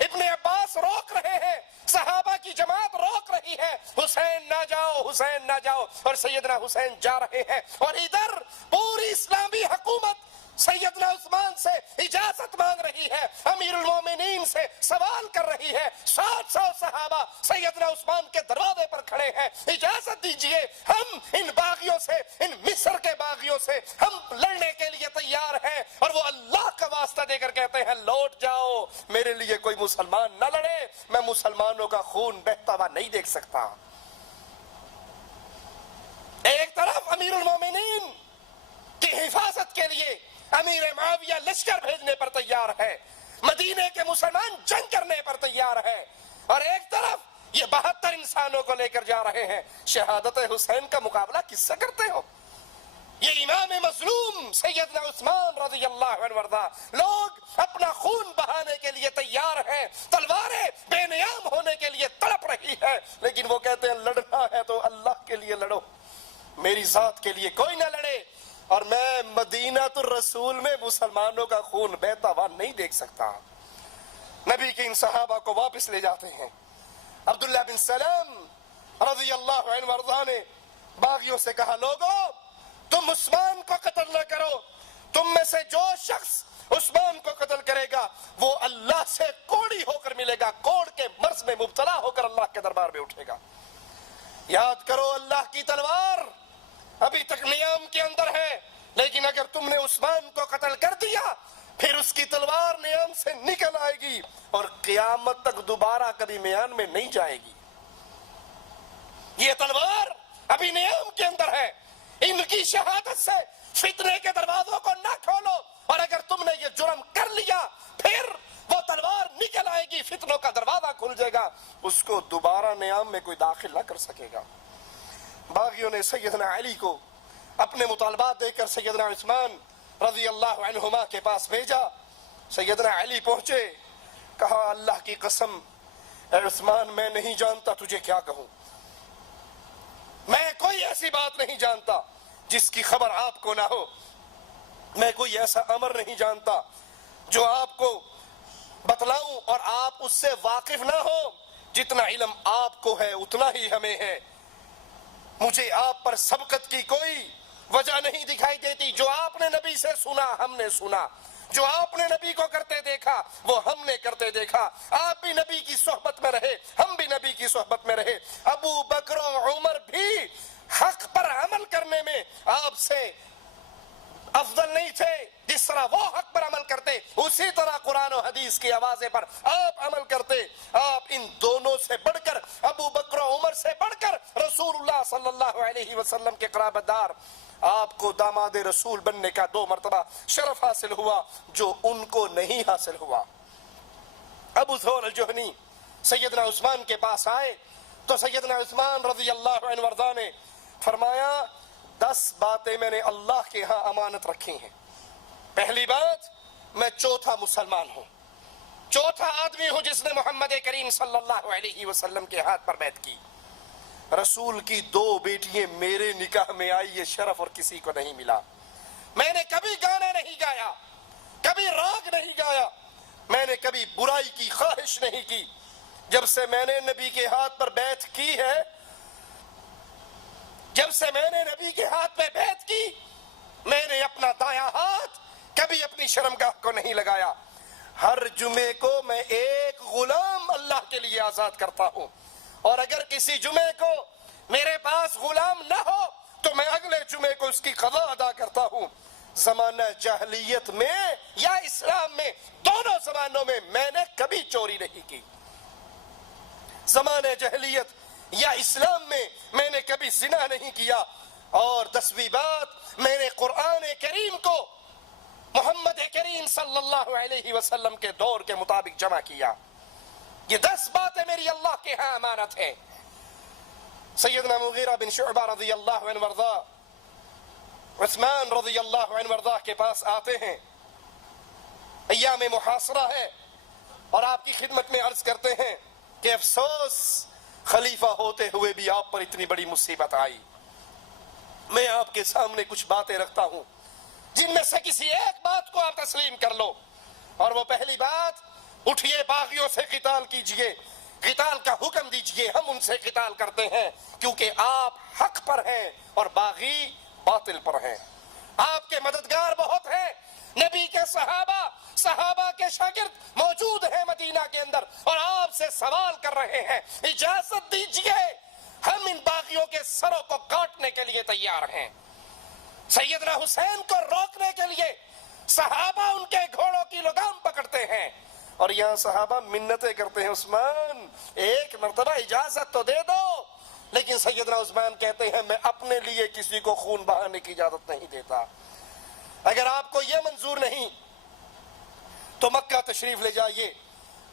ابن عباس روک رہے ہیں، صحابہ کی جماعت روک رہی ہے، حسین نہ جاؤ، حسین نہ جاؤ، اور سیدنا حسین جا رہے ہیں، اور ادھر پوری اسلامی حکومت سیدنا عثمان سے اجازت مانگ رہی ہے، امیر المومنین سے سوال کر رہی ہے، 700 صحابہ سیدنا عثمان کے دروازے پر کھڑے ہیں، اجازت دیجئے، ہم ان باغیوں سے، ان مصر کے باغیوں سے ہم لڑنے کے لیے تیار ہیں، اور وہ اللہ کا واسطہ دے کر کہتے ہیں لوٹ جاؤ، میرے لیے کوئی مسلمان نہ لڑے، میں مسلمانوں کا خون بہتا ہوا نہیں دیکھ سکتا۔ ایک طرف امیر المومنین کی حفاظت کے لیے امیر معاویہ لشکر بھیجنے پر تیار ہے، مدینے کے مسلمان جنگ کرنے پر تیار ہے، اور ایک طرف یہ 72 انسانوں کو لے کر جا رہے ہیں۔ شہادت حسین کا مقابلہ کس سے کرتے ہو؟ یہ امام مظلوم سیدنا عثمان رضی اللہ عنہ وارضا، لوگ اپنا خون بہانے کے لیے تیار ہیں، تلواریں بے نیام ہونے کے لیے تڑپ رہی ہے، لیکن وہ کہتے ہیں لڑنا ہے تو اللہ کے لیے لڑو، میری ذات کے لیے کوئی نہ لڑے، اور میں مدینہ الرسول میں مسلمانوں کا خون بہتا ہوا نہیں دیکھ سکتا۔ نبی کے ان صحابہ کو واپس لے جاتے ہیں۔ عبداللہ بن سلام رضی اللہ عنہ وارضا نے باغیوں سے کہا لوگو تم عثمان کو قتل نہ کرو، تم میں سے جو شخص عثمان کو قتل کرے گا وہ اللہ سے کوڑی ہو کر ملے گا، کوڑ کے مرض میں مبتلا ہو کر اللہ کے دربار میں اٹھے گا۔ یاد کرو اللہ کی تلوار ابھی تک نیام کے اندر ہے، لیکن اگر تم نے عثمان کو قتل کر دیا پھر اس کی تلوار نیام سے نکل آئے گی اور قیامت تک دوبارہ کبھی میان میں نہیں جائے گی۔ یہ تلوار ابھی نیام کے اندر ہے، ان کی شہادت سے فتنے کے دروازوں کو نہ کھولو، اور اگر تم نے یہ جرم کر لیا پھر وہ تلوار نکل آئے گی، فتنوں کا دروازہ کھل جائے گا، اس کو دوبارہ نیام میں کوئی داخل نہ کر سکے گا۔ باغیوں نے سیدنا علی کو اپنے مطالبات دے کر سیدنا عثمان رضی اللہ عنہما کے پاس بھیجا۔ سیدنا علی پہنچے، کہا اللہ کی قسم اے عثمان میں نہیں جانتا تجھے کیا کہوں، میں کوئی ایسی بات نہیں جانتا جس کی خبر آپ کو نہ ہو، میں کوئی ایسا امر نہیں جانتا جو آپ کو بتلاؤں اور آپ اس سے واقف نہ ہو، جتنا علم آپ کو ہے اتنا ہی ہمیں ہے، مجھے آپ پر سبقت کی کوئی وجہ نہیں دکھائی دیتی، جو آپ نے نبی سے سنا ہم نے سنا، جو آپ نے نبی کو کرتے دیکھا وہ ہم نے کرتے دیکھا، آپ بھی نبی کی صحبت میں رہے ہم بھی نبی کی صحبت میں رہے، ابو بکر و عمر بھی حق پر عمل کرنے میں آپ سے افضل نہیں تھے، جس طرح وہ حق پر عمل کرتے اسی طرح قرآن و حدیث کی آوازیں پر آپ عمل کرتے، آپ ان دونوں سے بڑھ کر ابو بکر و عمر سے بڑھ کر رسول اللہ صلی اللہ علیہ وسلم کے قرابت دار، آپ کو داماد رسول بننے کا 2 مرتبہ شرف حاصل ہوا جو ان کو نہیں حاصل ہوا۔ ابو ذر الجہنی سیدنا عثمان کے پاس آئے تو سیدنا عثمان رضی اللہ عنہ وارضا نے فرمایا 10 باتیں میں نے اللہ کے ہاں امانت رکھی ہیں، پہلی بات میں چوتھا مسلمان ہوں، چوتھا آدمی ہوں جس نے محمد کریم صلی اللہ علیہ وسلم کے ہاتھ پر بیعت کی، رسول کی 2 بیٹیاں میرے نکاح میں آئی، یہ شرف اور کسی کو نہیں ملا، میں نے کبھی گانا نہیں گایا، کبھی راگ نہیں گایا، میں نے کبھی برائی کی خواہش نہیں کی، جب سے میں نے نبی کے ہاتھ پر بیعت کی ہے، جب سے میں نے نبی کے ہاتھ پہ بیعت کی میں نے اپنا دایاں ہاتھ کبھی اپنی شرمگاہ کو نہیں لگایا، ہر جمعے کو میں ایک غلام اللہ کے لیے آزاد کرتا ہوں، اور اگر کسی جمعے کو میرے پاس غلام نہ ہو تو میں اگلے جمعے کو اس کی قضا ادا کرتا ہوں، زمانہ جاہلیت میں یا اسلام میں، دونوں زمانوں میں نے کبھی چوری نہیں کی۔ زمانہ جاہلیت یا اسلام میں نے کبھی زنا نہیں کیا، اور 10ویں بات، میں نے قرآن کریم کو محمد کریم صلی اللہ علیہ وسلم کے دور کے مطابق جمع کیا۔ یہ 10 باتیں میری اللہ کے ہاں امانت ہے۔ سیدنا مغیرہ بن شعبہ رضی اللہ عنہ وارضا عثمان رضی اللہ عنہ وارضا کے پاس آتے ہیں، ایام محاصرہ ہے، اور آپ کی خدمت میں عرض کرتے ہیں کہ افسوس خلیفہ ہوتے ہوئے بھی آپ پر اتنی بڑی مصیبت آئی۔ میں آپ کے سامنے کچھ باتیں رکھتا ہوں جن میں سے کسی ایک بات کو آپ تسلیم کر لو، اور وہ پہلی بات، اٹھیے باغیوں سے قتال کیجئے، قتال کا حکم دیجئے، ہم ان سے قتال کرتے ہیں کیونکہ آپ حق پر ہیں اور باغی باطل پر ہیں۔ آپ کے مددگار بہت ہیں، نبی کے صحابہ کے شاگرد موجود ہیں مدینہ کے اندر، اور آپ سے سوال کر رہے ہیں، اجازت دیجئے ہم ان باغیوں کے سروں کو کاٹنے کے لیے تیار ہیں۔ سیدنا حسین کو روکنے کے لیے صحابہ ان کے گھوڑوں کی لگام پکڑتے ہیں، اور یہاں صحابہ منتیں کرتے ہیں، عثمان ایک مرتبہ اجازت تو دے دو۔ لیکن سیدنا عثمان کہتے ہیں، میں اپنے لیے کسی کو خون بہانے کی اجازت نہیں دیتا۔ اگر آپ کو یہ منظور نہیں تو مکہ تشریف لے جائیے،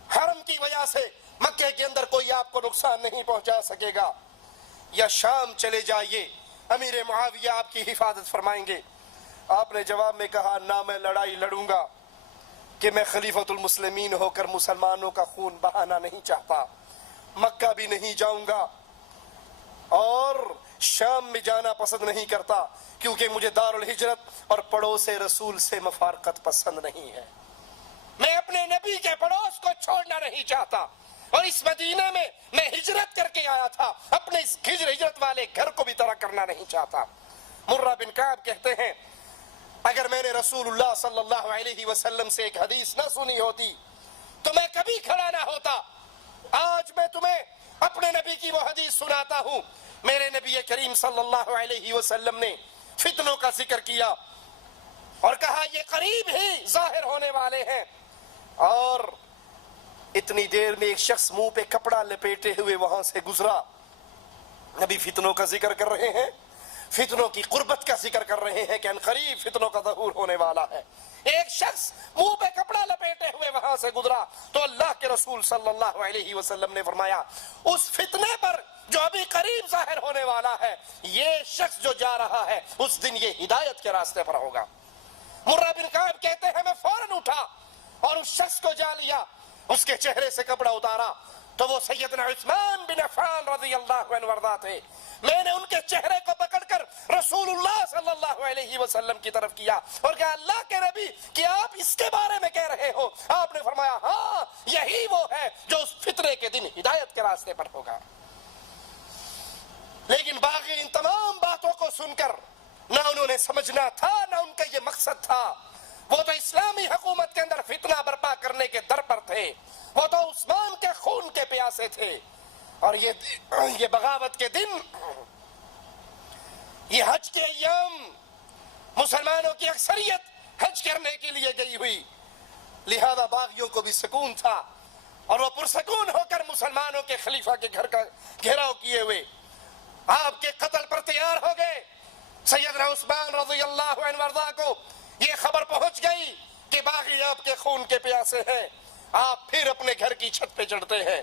حرم کی وجہ سے مکہ کے اندر کوئی آپ کو نقصان نہیں پہنچا سکے گا، یا شام چلے جائیے، امیر معاویہ آپ کی حفاظت فرمائیں گے۔ آپ نے جواب میں کہا، نہ میں لڑائی لڑوں گا کہ میں خلیفۃ المسلمین ہو کر مسلمانوں کا خون بہانا نہیں چاہتا، مکہ بھی نہیں جاؤں گا، اور شام میں جانا پسند نہیں کرتا کیونکہ مجھے دار الہجرت اور پڑوس رسول سے مفارقت پسند نہیں ہے۔ میں اپنے نبی کے پڑوس کو چھوڑنا نہیں چاہتا، اور اس مدینہ میں میں ہجرت کر کے آیا تھا، اپنے اس ہجرت والے گھر کو بھی ترک کرنا نہیں چاہتا۔ مرہ بن کعب کہتے ہیں، اگر میں نے رسول اللہ صلی اللہ علیہ وسلم سے ایک حدیث نہ سنی ہوتی تو میں کبھی کھڑا نہ ہوتا۔ آج میں تمہیں اپنے نبی کی وہ حدیث سناتا ہوں۔ میرے نبی کریم صلی اللہ علیہ وسلم نے فتنوں کا ذکر کیا اور کہا یہ قریب ہی ظاہر ہونے والے ہیں، اور اتنی دیر میں ایک شخص منہ پہ کپڑا لپیٹے ہوئے وہاں سے گزرا۔ نبی فتنوں کا ذکر کر رہے ہیں، فتنوں کی قربت کا ذکر کر رہے ہیں کہ ان قریب فتنوں کا ظہور ہونے والا ہے۔ ایک شخص منہ پہ کپڑا لپیٹے ہوئے وہاں سے گزرا تو اللہ کے رسول صلی اللہ علیہ وسلم نے فرمایا، اس فتنے پر جو ابھی قریب ظاہر ہونے والا ہے، یہ شخص جو جا رہا ہے اس دن یہ ہدایت کے راستے پر ہوگا۔ مرہ بن کعب کہتے ہیں، میں فوراً اٹھا اور اس شخص کو جا لیا، اس کے چہرے سے کپڑا اتارا تو وہ سیدنا عثمان بن عفان رضی اللہ عنہ وارضا تھے۔ میں نے ان کے چہرے کو پکڑ کر رسول اللہ صلی اللہ علیہ وسلم کی طرف کیا اور کہا، اللہ کے نبی کیا آپ اس کے بارے میں کہہ رہے ہو؟ آپ نے فرمایا، ہاں یہی وہ ہے جو اس فتنے کے دن ہدایت کے راستے پر ہوگا۔ لیکن باغی ان تمام باتوں کو سن کر نہ انہوں نے سمجھنا تھا نہ ان کا یہ مقصد تھا، وہ تو اسلامی حکومت کے اندر فتنہ برپا کرنے کے در پر تھے، وہ تو عثمان کے خون کے پیاسے تھے، اور یہ بغاوت کے دن، یہ حج کے ایام، مسلمانوں کی اکثریت حج کرنے کے لیے گئی ہوئی، لہذا باغیوں کو بھی سکون تھا، اور وہ پرسکون ہو کر مسلمانوں کے خلیفہ کے گھر کا گھیراؤ کیے ہوئے آپ کے قتل پر تیار ہو گئے۔ سیدنا عثمان رضی اللہ عنہ وارضا کو یہ خبر پہنچ گئی کہ باغی آپ کے خون کے پیاسے ہیں، آپ پھر اپنے گھر کی چھت پہ چڑھتے ہیں۔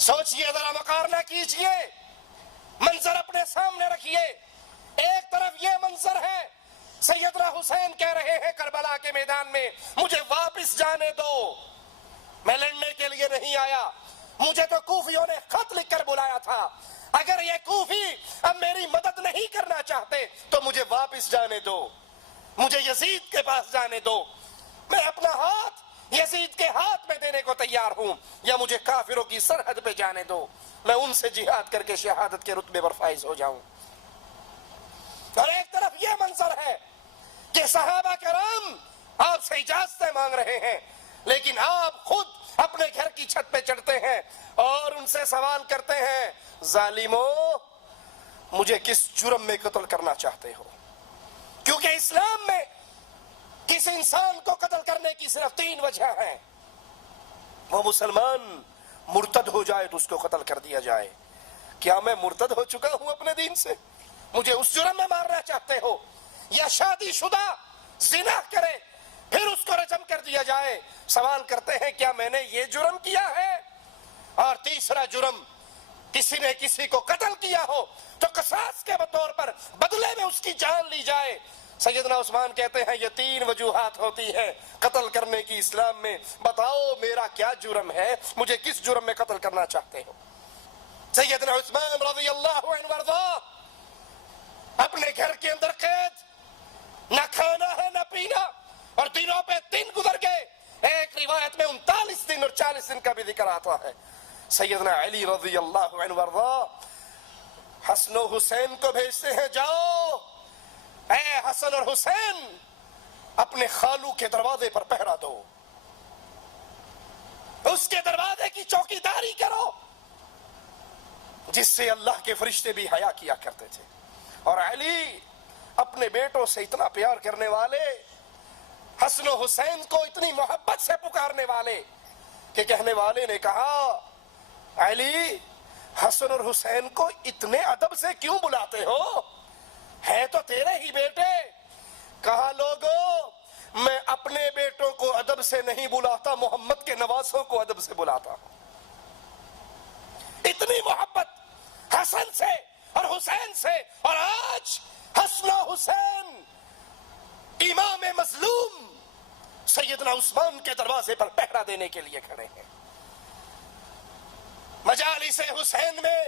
سوچئے، ذرا مقارنہ کیجئے، منظر اپنے سامنے رکھیے۔ ایک طرف یہ منظر ہے، سیدنا حسین کہہ رہے ہیں کربلا کے میدان میں، مجھے واپس جانے دو، میں لڑنے کے لیے نہیں آیا، مجھے تو کوفیوں نے خط لکھ کر بلایا تھا، اگر یہ کوفی اب میری مدد نہیں کرنا چاہتے تو مجھے واپس جانے دو، مجھے یزید کے پاس جانے دو، میں اپنا ہاتھ یزید کے ہاتھ میں دینے کو تیار ہوں، یا مجھے کافروں کی سرحد پہ جانے دو، میں ان سے جہاد کر کے شہادت کے رتبے پر فائز ہو جاؤں۔ اور ایک طرف یہ منظر ہے کہ صحابہ کرام آپ سے اجازتیں مانگ رہے ہیں، لیکن آپ خود اپنے گھر کی چھت پہ چڑھتے ہیں اور ان سے سوال کرتے ہیں، ظالموں، مجھے کس جرم میں قتل کرنا چاہتے ہو؟ کیوں کیونکہ اسلام میں کسی انسان کو قتل کرنے کی صرف 3 وجہ ہیں. وہ مسلمان مرتد ہو جائے تو اس کو قتل کر دیا جائے. کیا میں مرتد ہو چکا ہوں اپنے دین سے؟ مجھے اس جرم میں مارنا چاہتے ہو؟ یا شادی شدہ زنا کرے پھر اس کو رجم کر دیا جائے؟ سوال کرتے ہیں کیا میں نے یہ جرم کیا ہے؟ اور تیسرا جرم، کسی نے کسی کو قتل کیا ہو تو قصاص کے طور پر بدلے میں اس کی جان لی جائے. سیدنا عثمان کہتے ہیں یہ 3 وجوہات ہوتی ہیں قتل کرنے کی اسلام میں. بتاؤ میرا کیا جرم ہے؟ مجھے کس جرم میں قتل کرنا چاہتے ہو؟ سیدنا عثمان رضی اللہ عنہ وارضا اپنے گھر کے اندر قید، نہ کھانا ہے نہ پینا، اور دنوں پہ 3 گزر گئے. ایک روایت میں 39 دن اور 40 دن کا بھی ذکر آتا ہے. سیدنا علی رضی اللہ عنہ وارضا حسن و حسین کو بھیجتے ہیں، جاؤ اے حسن اور حسین اپنے خالو کے دروازے پر پہرا دو، اس کے دروازے کی چوکیداری کرو، جس سے اللہ کے فرشتے بھی حیا کیا کرتے تھے. اور علی اپنے بیٹوں سے اتنا پیار کرنے والے، حسن و حسین کو اتنی محبت سے پکارنے والے کہ کہنے والے نے کہا علی حسن اور حسین کو اتنے ادب سے کیوں بلاتے ہو؟ ہے تو تیرے ہی بیٹے. کہا لوگوں میں اپنے بیٹوں کو ادب سے نہیں بلاتا، محمد کے نواسوں کو ادب سے بلاتا ہوں. اتنی محبت حسن سے اور حسین سے. اور آج حسن و حسین امام مظلوم سیدنا عثمان کے دروازے پر پہرا دینے کے لیے کھڑے ہیں. مجالس حسین میں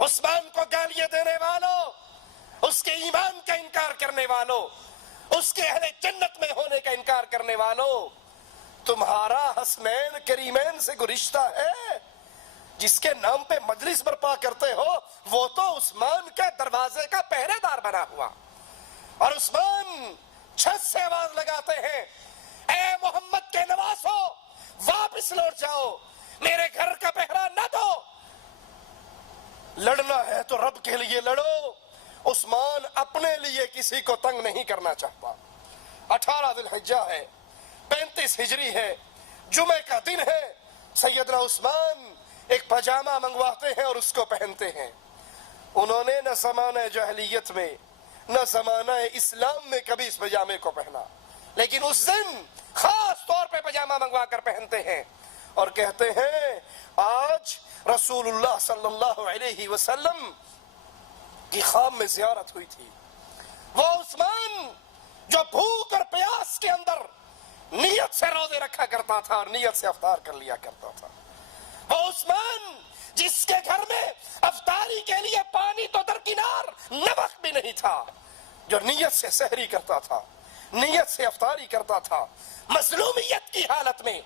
عثمان کو گالیاں دینے والوں، اس کے ایمان کا انکار کرنے والوں، اس کے اہل جنت میں ہونے کا انکار کرنے والوں، تمہارا حسنین کریمین سے کوئی رشتہ ہے؟ جس کے نام پہ مجلس برپا کرتے ہو وہ تو عثمان کے دروازے کا پہرے دار بنا ہوا. اور عثمان چھت سے آواز لگاتے ہیں اے محمد کے نواسو واپس لوٹ جاؤ، میرے گھر کا پہرا نہ دو. لڑنا ہے تو رب کے لیے لڑو. عثمان اپنے لیے کسی کو تنگ نہیں کرنا چاہتا. 18 ذی الحجہ ہے، 35 ہجری ہے، جمعہ کا دن ہے. سیدنا عثمان ایک پاجامہ منگواتے ہیں اور اس کو پہنتے ہیں. انہوں نے نہ زمانہ جاہلیت میں نہ زمانہ اسلام میں کبھی اس پاجامے کو پہنا، لیکن اس دن خاص طور پہ پاجامہ منگوا کر پہنتے ہیں اور کہتے ہیں آج رسول اللہ صلی اللہ علیہ وسلم کی خواب میں زیارت ہوئی تھی. وہ عثمان جو بھوک اور پیاس کے اندر نیت سے روزے رکھا کرتا تھا اور نیت سے افطار کر لیا کرتا تھا. وہ عثمان جس کے گھر میں افطاری کے لیے پانی تو درکنار نمک بھی نہیں تھا، جو نیت سے سحری کرتا تھا، نیت سے افطاری کرتا تھا مظلومیت کی حالت میں.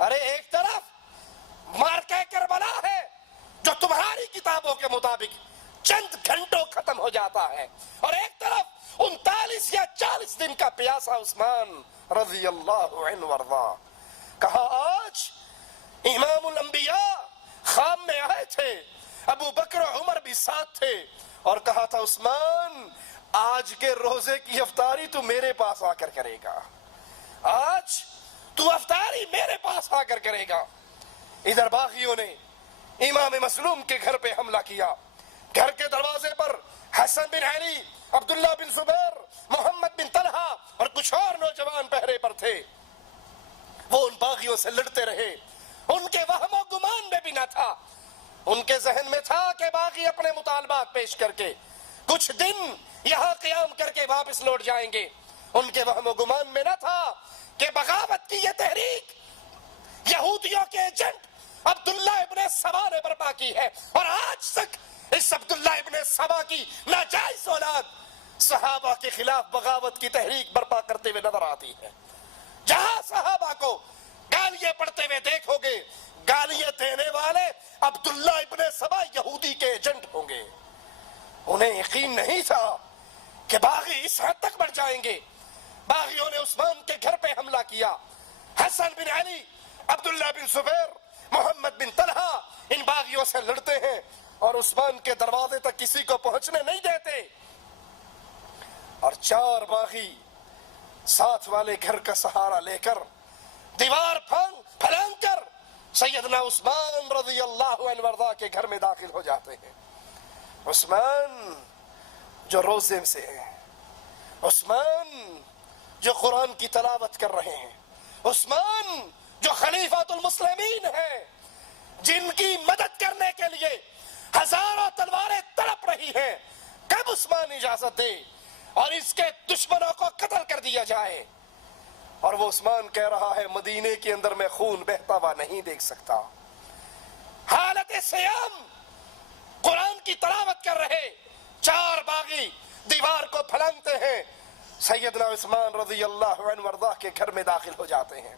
ارے ایک طرف مارکہ کربلا ہے جو تمہاری کتابوں کے مطابق چند گھنٹوں ختم ہو جاتا ہے، اور ایک طرف 39 یا 40 دن کا پیاسا عثمان رضی اللہ عنہ وارضا. کہا آج امام الانبیاء خواب میں آئے تھے، ابو بکر و عمر بھی ساتھ تھے، اور کہا تھا عثمان آج کے روزے کی افطاری تو میرے پاس آ کر کرے گا، آج تو افطاری میرے پاس آ کر کرے گا. ادھر باغیوں نے امام مظلوم کے گھر پہ حملہ کیا. گھر کے دروازے پر حسن بن علی، عبداللہ بن زبیر، محمد بن طلحہ اور کچھ اور نوجوان پہرے پر تھے. وہ ان باغیوں سے لڑتے رہے. ان کے وہم و گمان میں بھی نہ تھا، ان کے ذہن میں تھا کہ باغی اپنے مطالبات پیش کر کے کچھ دن یہاں قیام کر کے واپس لوٹ جائیں گے. ان کے وہم و گمان میں نہ تھا کہ بغاوت کی یہ تحریک یہودیوں کے ایجنٹ عبداللہ ابن سبا نے برپا کی ہے، اور آج تک اس عبداللہ ابن سبا کی ناجائز اولاد صحابہ کے خلاف بغاوت کی تحریک برپا کرتے ہوئے نظر آتی ہے. جہاں صحابہ کو گالیاں پڑتے ہوئے دیکھو گے، گالیاں دینے والے عبداللہ ابن سبا یہودی کے ایجنٹ ہوں گے. انہیں یقین نہیں تھا کہ باغی اس حد تک بڑھ جائیں گے. باغیوں نے عثمان کے گھر پہ حملہ کیا. حسن بن علی، عبداللہ بن زبیر، محمد بن طلحہ ان باغیوں سے لڑتے ہیں اور عثمان کے دروازے تک کسی کو پہنچنے نہیں دیتے. اور 4 باغی ساتھ والے گھر کا سہارا لے کر دیوار پھلانگ کر سیدنا عثمان رضی اللہ عنہ وارضا کے گھر میں داخل ہو جاتے ہیں۔ عثمان جو روزے سے ہیں، عثمان جو قرآن کی تلاوت کر رہے ہیں، عثمان جو خلیفۃ المسلمین ہیں، جن کی مدد کرنے کے لیے ہزاروں تلواریں تڑپ رہی ہیں، کب عثمان اجازت دے اور اس کے دشمنوں کو قتل کر دیا جائے؟ اور وہ عثمان کہہ رہا ہے مدینے کے اندر میں خون بہتا ہوا نہیں دیکھ سکتا۔ حالت سیام قرآن کی تلاوت کر رہے 4 باغی دیوار کو پھلانگتے ہیں، سیدنا عثمان رضی اللہ عنہ وارضا کے گھر میں داخل ہو جاتے ہیں۔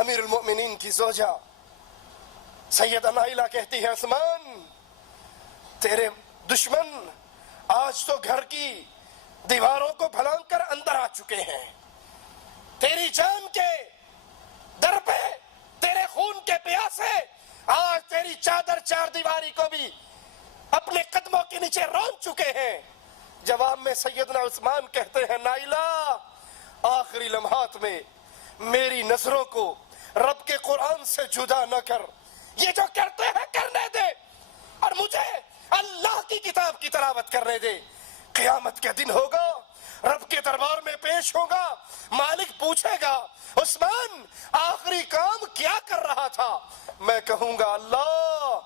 امیر المؤمنین کی زوجہ سیدہ نائلہ کہتی ہے عثمان تیرے دشمن آج تو گھر کی دیواروں کو پھلانگ کر اندر آ چکے ہیں، تیری جان کے در پہ تیرے خون کے پیاسے آج تیری چادر 4 دیواری کو بھی اپنے قدموں کے نیچے رون چکے ہیں۔ جواب میں سیدنا عثمان کہتے ہیں نائلہ آخری لمحات میں میری نظروں کو رب کے قرآن سے جدا نہ کر، یہ جو کرتے ہیں کرنے دے اور مجھے اللہ کی کتاب کی تلاوت کرنے دے۔ قیامت کے دن ہوگا، رب کے دربار میں پیش ہوگا، مالک پوچھے گا عثمان آخری کام کیا کر رہا تھا؟ میں کہوں گا اللہ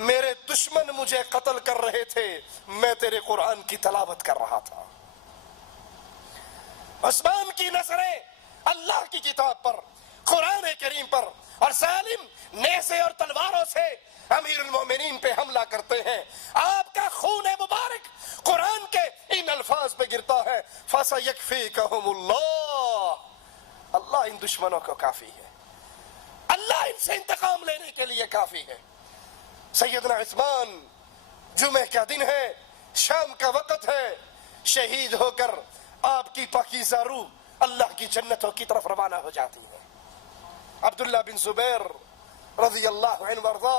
میرے دشمن مجھے قتل کر رہے تھے، میں تیرے قرآن کی تلاوت کر رہا تھا۔ عثمان کی نظریں اللہ کی کتاب پر، قرآن کریم پر، اور ظالم نیزے اور تلواروں سے امیر المومنین پہ حملہ کرتے ہیں۔ آپ کا خون مبارک قرآن کے ان الفاظ پہ گرتا ہے فَسَيَكْفِيكَهُمُ اللَّهُ، اللہ ان دشمنوں کو کافی ہے، اللہ ان سے انتقام لینے کے لیے کافی ہے۔ سیدنا عثمان جمعہ کا دن ہے، شام کا وقت ہے، شہید ہو کر آپ کی پاکیزہ روح اللہ کی جنتوں کی طرف روانہ ہو جاتی ہے۔ عبداللہ بن زبیر رضی اللہ عنہ وارضا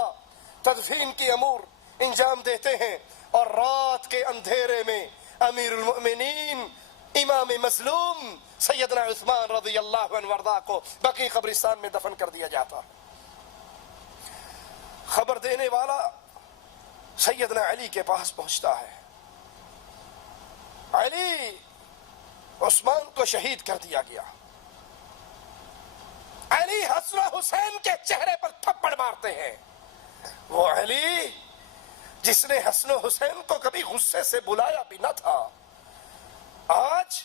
تدفین کی امور انجام دیتے ہیں، اور رات کے اندھیرے میں امیر المؤمنین امام مظلوم سیدنا عثمان رضی اللہ عنہ وارضا کو بقیع قبرستان میں دفن کر دیا جاتا ہے۔ خبر دینے والا سیدنا علی کے پاس پہنچتا ہے، علی عثمان کو شہید کر دیا گیا۔ علی حسن و حسین کے چہرے پر تھپڑ مارتے ہیں، وہ علی جس نے حسن و حسین کو کبھی غصے سے بلایا بھی نہ تھا، آج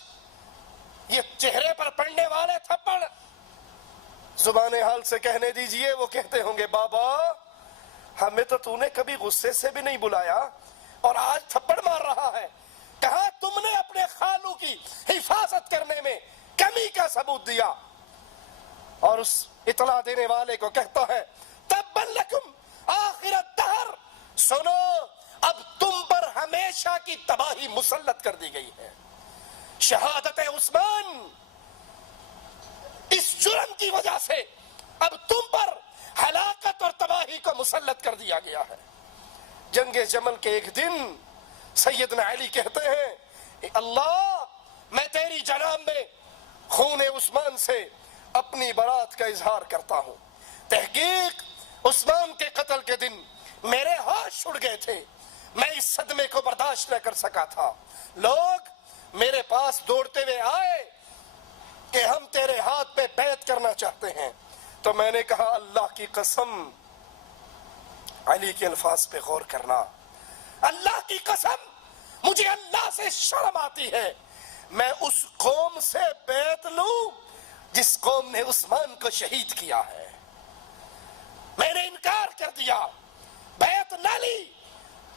یہ چہرے پر پڑنے والے تھپڑ زبان حال سے کہنے دیجئے، وہ کہتے ہوں گے بابا ہمیں تو نے کبھی غصے سے بھی نہیں بلایا اور آج تھپڑ مار رہا ہے، کہاں تم نے اپنے خالو کی حفاظت کرنے میں کمی کا ثبوت دیا؟ اور اس اطلاع دینے والے کو کہتا ہے تبًا لکم آخر الدہر، سنو اب تم پر ہمیشہ کی تباہی مسلط کر دی گئی ہے۔ شہادت عثمان اس جرم کی وجہ سے اب تم پر ہلاکت اور تباہی کو مسلط کر دیا گیا ہے۔ جنگ جمل کے ایک دن سیدنا علی کہتے ہیں اللہ میں تیری جناب میں خون عثمان سے اپنی برات کا اظہار کرتا ہوں۔ تحقیق عثمان کے قتل کے دن میرے ہوش اڑ گئے تھے، میں اس صدمے کو برداشت نہ کر سکا تھا۔ لوگ میرے پاس دوڑتے ہوئے آئے کہ ہم تیرے ہاتھ پہ بیعت کرنا چاہتے ہیں، تو میں نے کہا اللہ کی قسم، علی کے الفاظ پہ غور کرنا، اللہ کی قسم مجھے اللہ سے شرم آتی ہے، میں اس قوم سے بیعت لوں جس قوم نے عثمان کو شہید کیا ہے۔ میں نے انکار کر دیا، بیعت نہ لی۔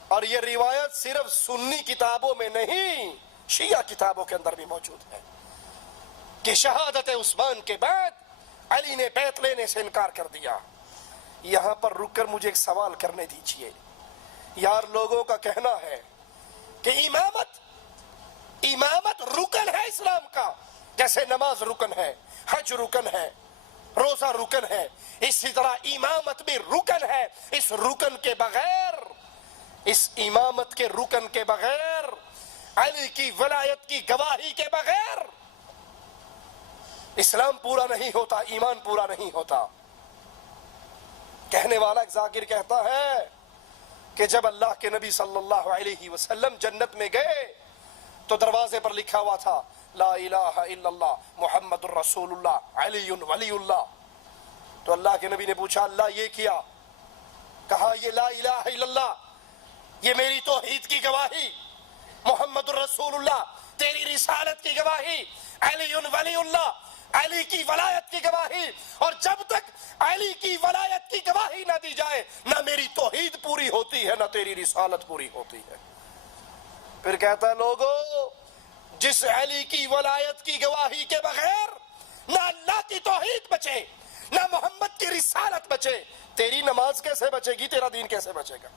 اور یہ روایت صرف سنی کتابوں میں نہیں، شیعہ کتابوں کے اندر بھی موجود ہے کہ شہادت عثمان کے بعد علی نے بیعت لینے سے انکار کر دیا۔ یہاں پر رک کر مجھے ایک سوال کرنے دیجئے، یار لوگوں کا کہنا ہے کہ امامت رکن ہے اسلام کا، جیسے نماز رکن ہے، حج رکن ہے، روزہ رکن ہے، اسی طرح امامت بھی رکن ہے۔ اس امامت کے رکن کے بغیر علی کی ولایت کی گواہی کے بغیر اسلام پورا نہیں ہوتا، ایمان پورا نہیں ہوتا۔ کہنے والا ایک ذاکر کہتا ہے کہ جب اللہ کے نبی صلی اللہ علیہ وسلم جنت میں گئے تو دروازے پر لکھا ہوا تھا لا الہ الا اللہ محمد الرسول اللہ علی ولی اللہ۔ تو اللہ کے نبی نے پوچھا اللہ یہ کیا؟ کہا یہ لا الہ الا اللہ یہ میری توحید کی گواہی، محمد الرسول اللہ تیری رسالت کی گواہی، علی ولی اللہ علی کی ولایت کی گواہی، اور جب تک علی کی ولایت کی گواہی نہ دی جائے نہ میری توحید پوری ہوتی ہے نہ تیری رسالت پوری ہوتی ہے۔ پھر کہتا ہے لوگو جس علی کی ولایت کی گواہی کے بغیر نہ اللہ کی توحید بچے نہ محمد کی رسالت بچے، تیری نماز کیسے بچے گی، تیرا دین کیسے بچے گا؟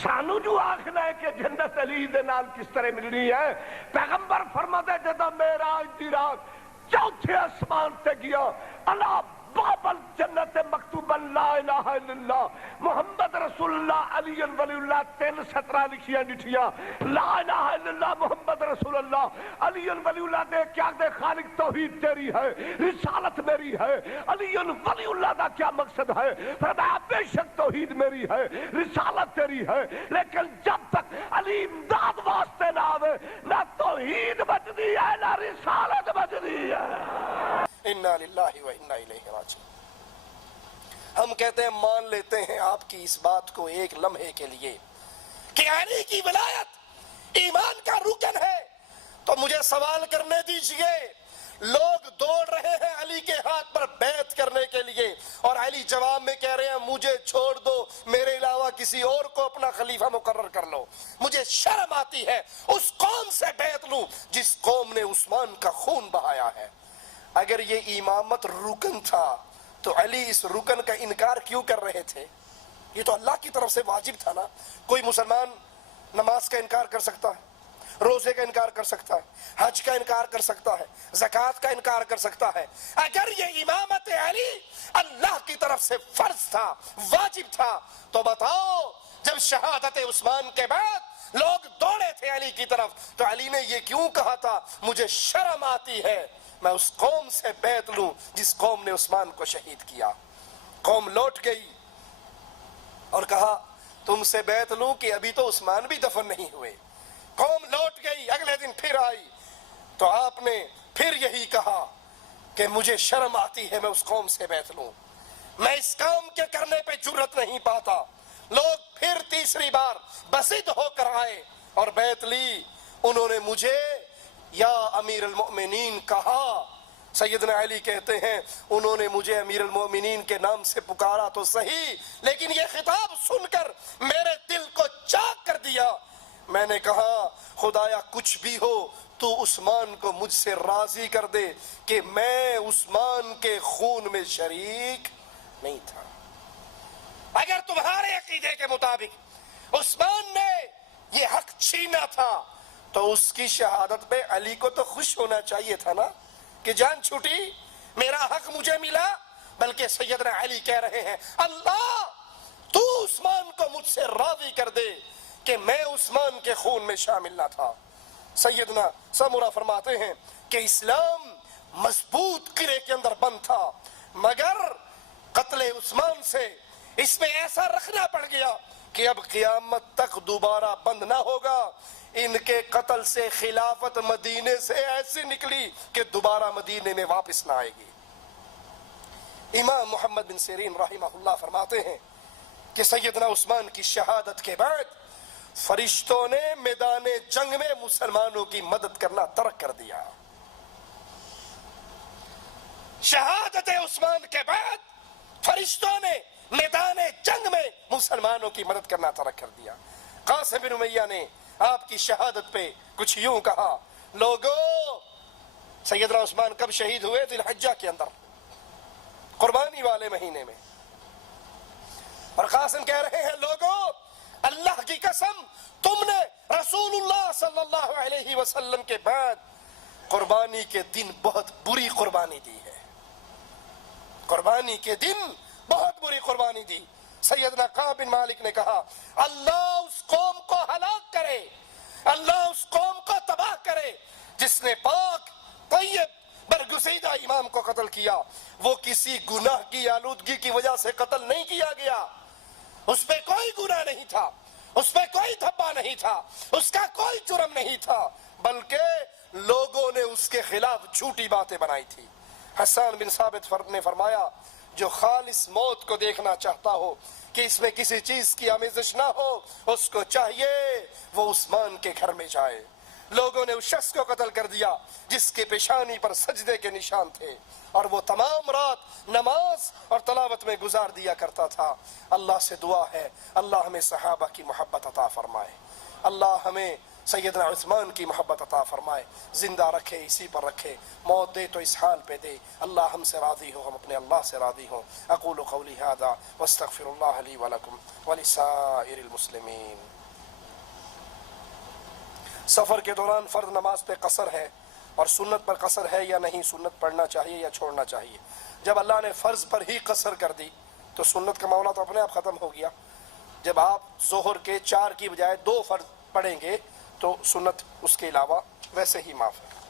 سانو جو آخنا ہے کہ جنت علی دے نال کس طرح ملنی ہے، پیغمبر فرماتے جدا معراج دی رات چوتھے آسمان تے گیا، اللہ باب الجنت مکتوب لا الہ الا اللہ محمد رسول اللہ علی ولی اللہ 3 سطرہ لکھیاں ڈٹھیاں، لا الہ الا اللہ محمد رسول اللہ علی ولی اللہ دے کیا دے خالق توحید تیری ہے، رسالت میری ہے، علی ولی اللہ دا کیا مقصد ہے؟ فرمایا بے شک توحید میری ہے، رسالت تیری ہے، لیکن جب تک علی امداد واسطے نہ آوے نہ توحید بچدی ہے نہ رسالت بچدی ہے۔ انا للہ و انا الیہ راجعون۔ ہم کہتے ہیں مان لیتے ہیں آپ کی اس بات کو ایک لمحے کے لیے کہ علی کی ولایت ایمان کا رکن ہے، تو مجھے سوال کرنے دیجئے، لوگ دوڑ رہے ہیں علی کے ہاتھ پر بیعت کرنے کے لیے اور علی جواب میں کہہ رہے ہیں مجھے چھوڑ دو، میرے علاوہ کسی اور کو اپنا خلیفہ مقرر کر لو، مجھے شرم آتی ہے اس قوم سے بیعت لوں جس قوم نے عثمان کا خون بہایا ہے۔ اگر یہ امامت رکن تھا تو علی اس رکن کا انکار کیوں کر رہے تھے؟ یہ تو اللہ کی طرف سے واجب تھا نا۔ کوئی مسلمان نماز کا انکار کر سکتا ہے، روزے کا انکار کر سکتا ہے، حج کا انکار کر سکتا ہے، زکوٰۃ کا انکار کر سکتا ہے۔ اگر یہ امامت علی اللہ کی طرف سے فرض تھا، واجب تھا، تو بتاؤ جب شہادت عثمان کے بعد لوگ دوڑے تھے علی کی طرف تو علی نے یہ کیوں کہا تھا مجھے شرم آتی ہے میں اس قوم سے بیعت لوں جس قوم نے عثمان کو شہید کیا؟ قوم لوٹ گئی اور کہا تم سے بیعت لوں کہ ابھی تو عثمان بھی دفن نہیں ہوئے۔ قوم لوٹ گئی، اگلے دن پھر آئی تو آپ نے پھر یہی کہا کہ مجھے شرم آتی ہے میں اس قوم سے بیعت لوں، میں اس کام کے کرنے پہ جرت نہیں پاتا۔ لوگ پھر تیسری بار بضد ہو کر آئے اور بیعت لی، انہوں نے مجھے یا امیر المؤمنین کہا۔ سیدنا علی کہتے ہیں انہوں نے مجھے امیر المؤمنین کے نام سے پکارا تو صحیح، لیکن یہ خطاب سن کر میرے دل کو چاک کر دیا۔ میں نے کہا خدایا کچھ بھی ہو تو عثمان کو مجھ سے راضی کر دے کہ میں عثمان کے خون میں شریک نہیں تھا۔ اگر تمہارے عقیدے کے مطابق عثمان نے یہ حق چھینا تھا تو اس کی شہادت پہ علی کو تو خوش ہونا چاہیے تھا نا کہ جان چھوٹی میرا حق مجھے ملا، بلکہ سیدنا علی کہہ رہے ہیں اللہ تو عثمان کو مجھ سے راضی کر دے کہ میں عثمان کے خون میں شامل نہ تھا۔ سیدنا سمورہ فرماتے ہیں کہ اسلام مضبوط قلعے کے اندر بند تھا، مگر قتل عثمان سے اس میں ایسا رکھنا پڑ گیا کہ اب قیامت تک دوبارہ بند نہ ہوگا۔ ان کے قتل سے خلافت مدینے سے ایسی نکلی کہ دوبارہ مدینے میں واپس نہ آئے گی۔ امام محمد بن سیرین رحمہ اللہ فرماتے ہیں کہ سیدنا عثمان کی شہادت کے بعد فرشتوں نے میدان جنگ میں مسلمانوں کی مدد کرنا ترک کر دیا۔ شہادت عثمان کے بعد فرشتوں نے میدان جنگ میں مسلمانوں کی مدد کرنا ترک کر دیا۔ قاسم بن امیہ نے آپ کی شہادت پہ کچھ یوں کہا لوگو سیدنا عثمان کب شہید ہوئے؟ ذی الحجہ کے اندر قربانی والے مہینے میں، اور قاسم کہہ رہے ہیں لوگو اللہ کی قسم تم نے رسول اللہ صلی اللہ علیہ وسلم کے بعد قربانی کے دن بہت بری قربانی دی ہے، قربانی کے دن بہت بری قربانی دی۔ سیدنا کعب بن مالک نے کہا اللہ اس قوم کو ہلاک کرے، اللہ اس قوم کو جس نے پاک طیب برگزیدہ امام کو قتل کیا وہ کسی گناہ کی آلودگی کی وجہ سے قتل نہیں کیا گیا، اس پہ کوئی گناہ نہیں تھا، اس پہ کوئی دھبا نہیں تھا، اس کا کوئی جرم نہیں تھا، بلکہ لوگوں نے اس کے خلاف جھوٹی باتیں بنائی تھی۔ حسان بن ثابت نے فرمایا جو خالص موت کو دیکھنا چاہتا ہو کہ اس میں کسی چیز کی آمیزش نہ ہو، اس کو چاہیے وہ عثمان کے گھر میں جائے۔ لوگوں نے اس شخص کو قتل کر دیا جس کے پیشانی پر سجدے کے نشان تھے اور وہ تمام رات نماز اور تلاوت میں گزار دیا کرتا تھا۔ اللہ سے دعا ہے اللہ ہمیں صحابہ کی محبت عطا فرمائے، اللہ ہمیں سیدنا عثمان کی محبت عطا فرمائے، زندہ رکھے اسی پر رکھے، موت دے تو اس حال پہ دے، اللہ ہم سے راضی ہو، ہم اپنے اللہ سے راضی ہوں۔ اقول قولی ھذا واستغفر اللہ لی ولکم ولسائر المسلمین۔ سفر کے دوران فرض نماز پہ قصر ہے اور سنت پر قصر ہے یا نہیں، سنت پڑھنا چاہیے یا چھوڑنا چاہیے؟ جب اللہ نے فرض پر ہی قصر کر دی تو سنت کا معاملہ تو اپنے آپ ختم ہو گیا۔ جب آپ ظہر کے 4 کی بجائے 2 فرض پڑھیں گے تو سنت اس کے علاوہ ویسے ہی معاف ہے۔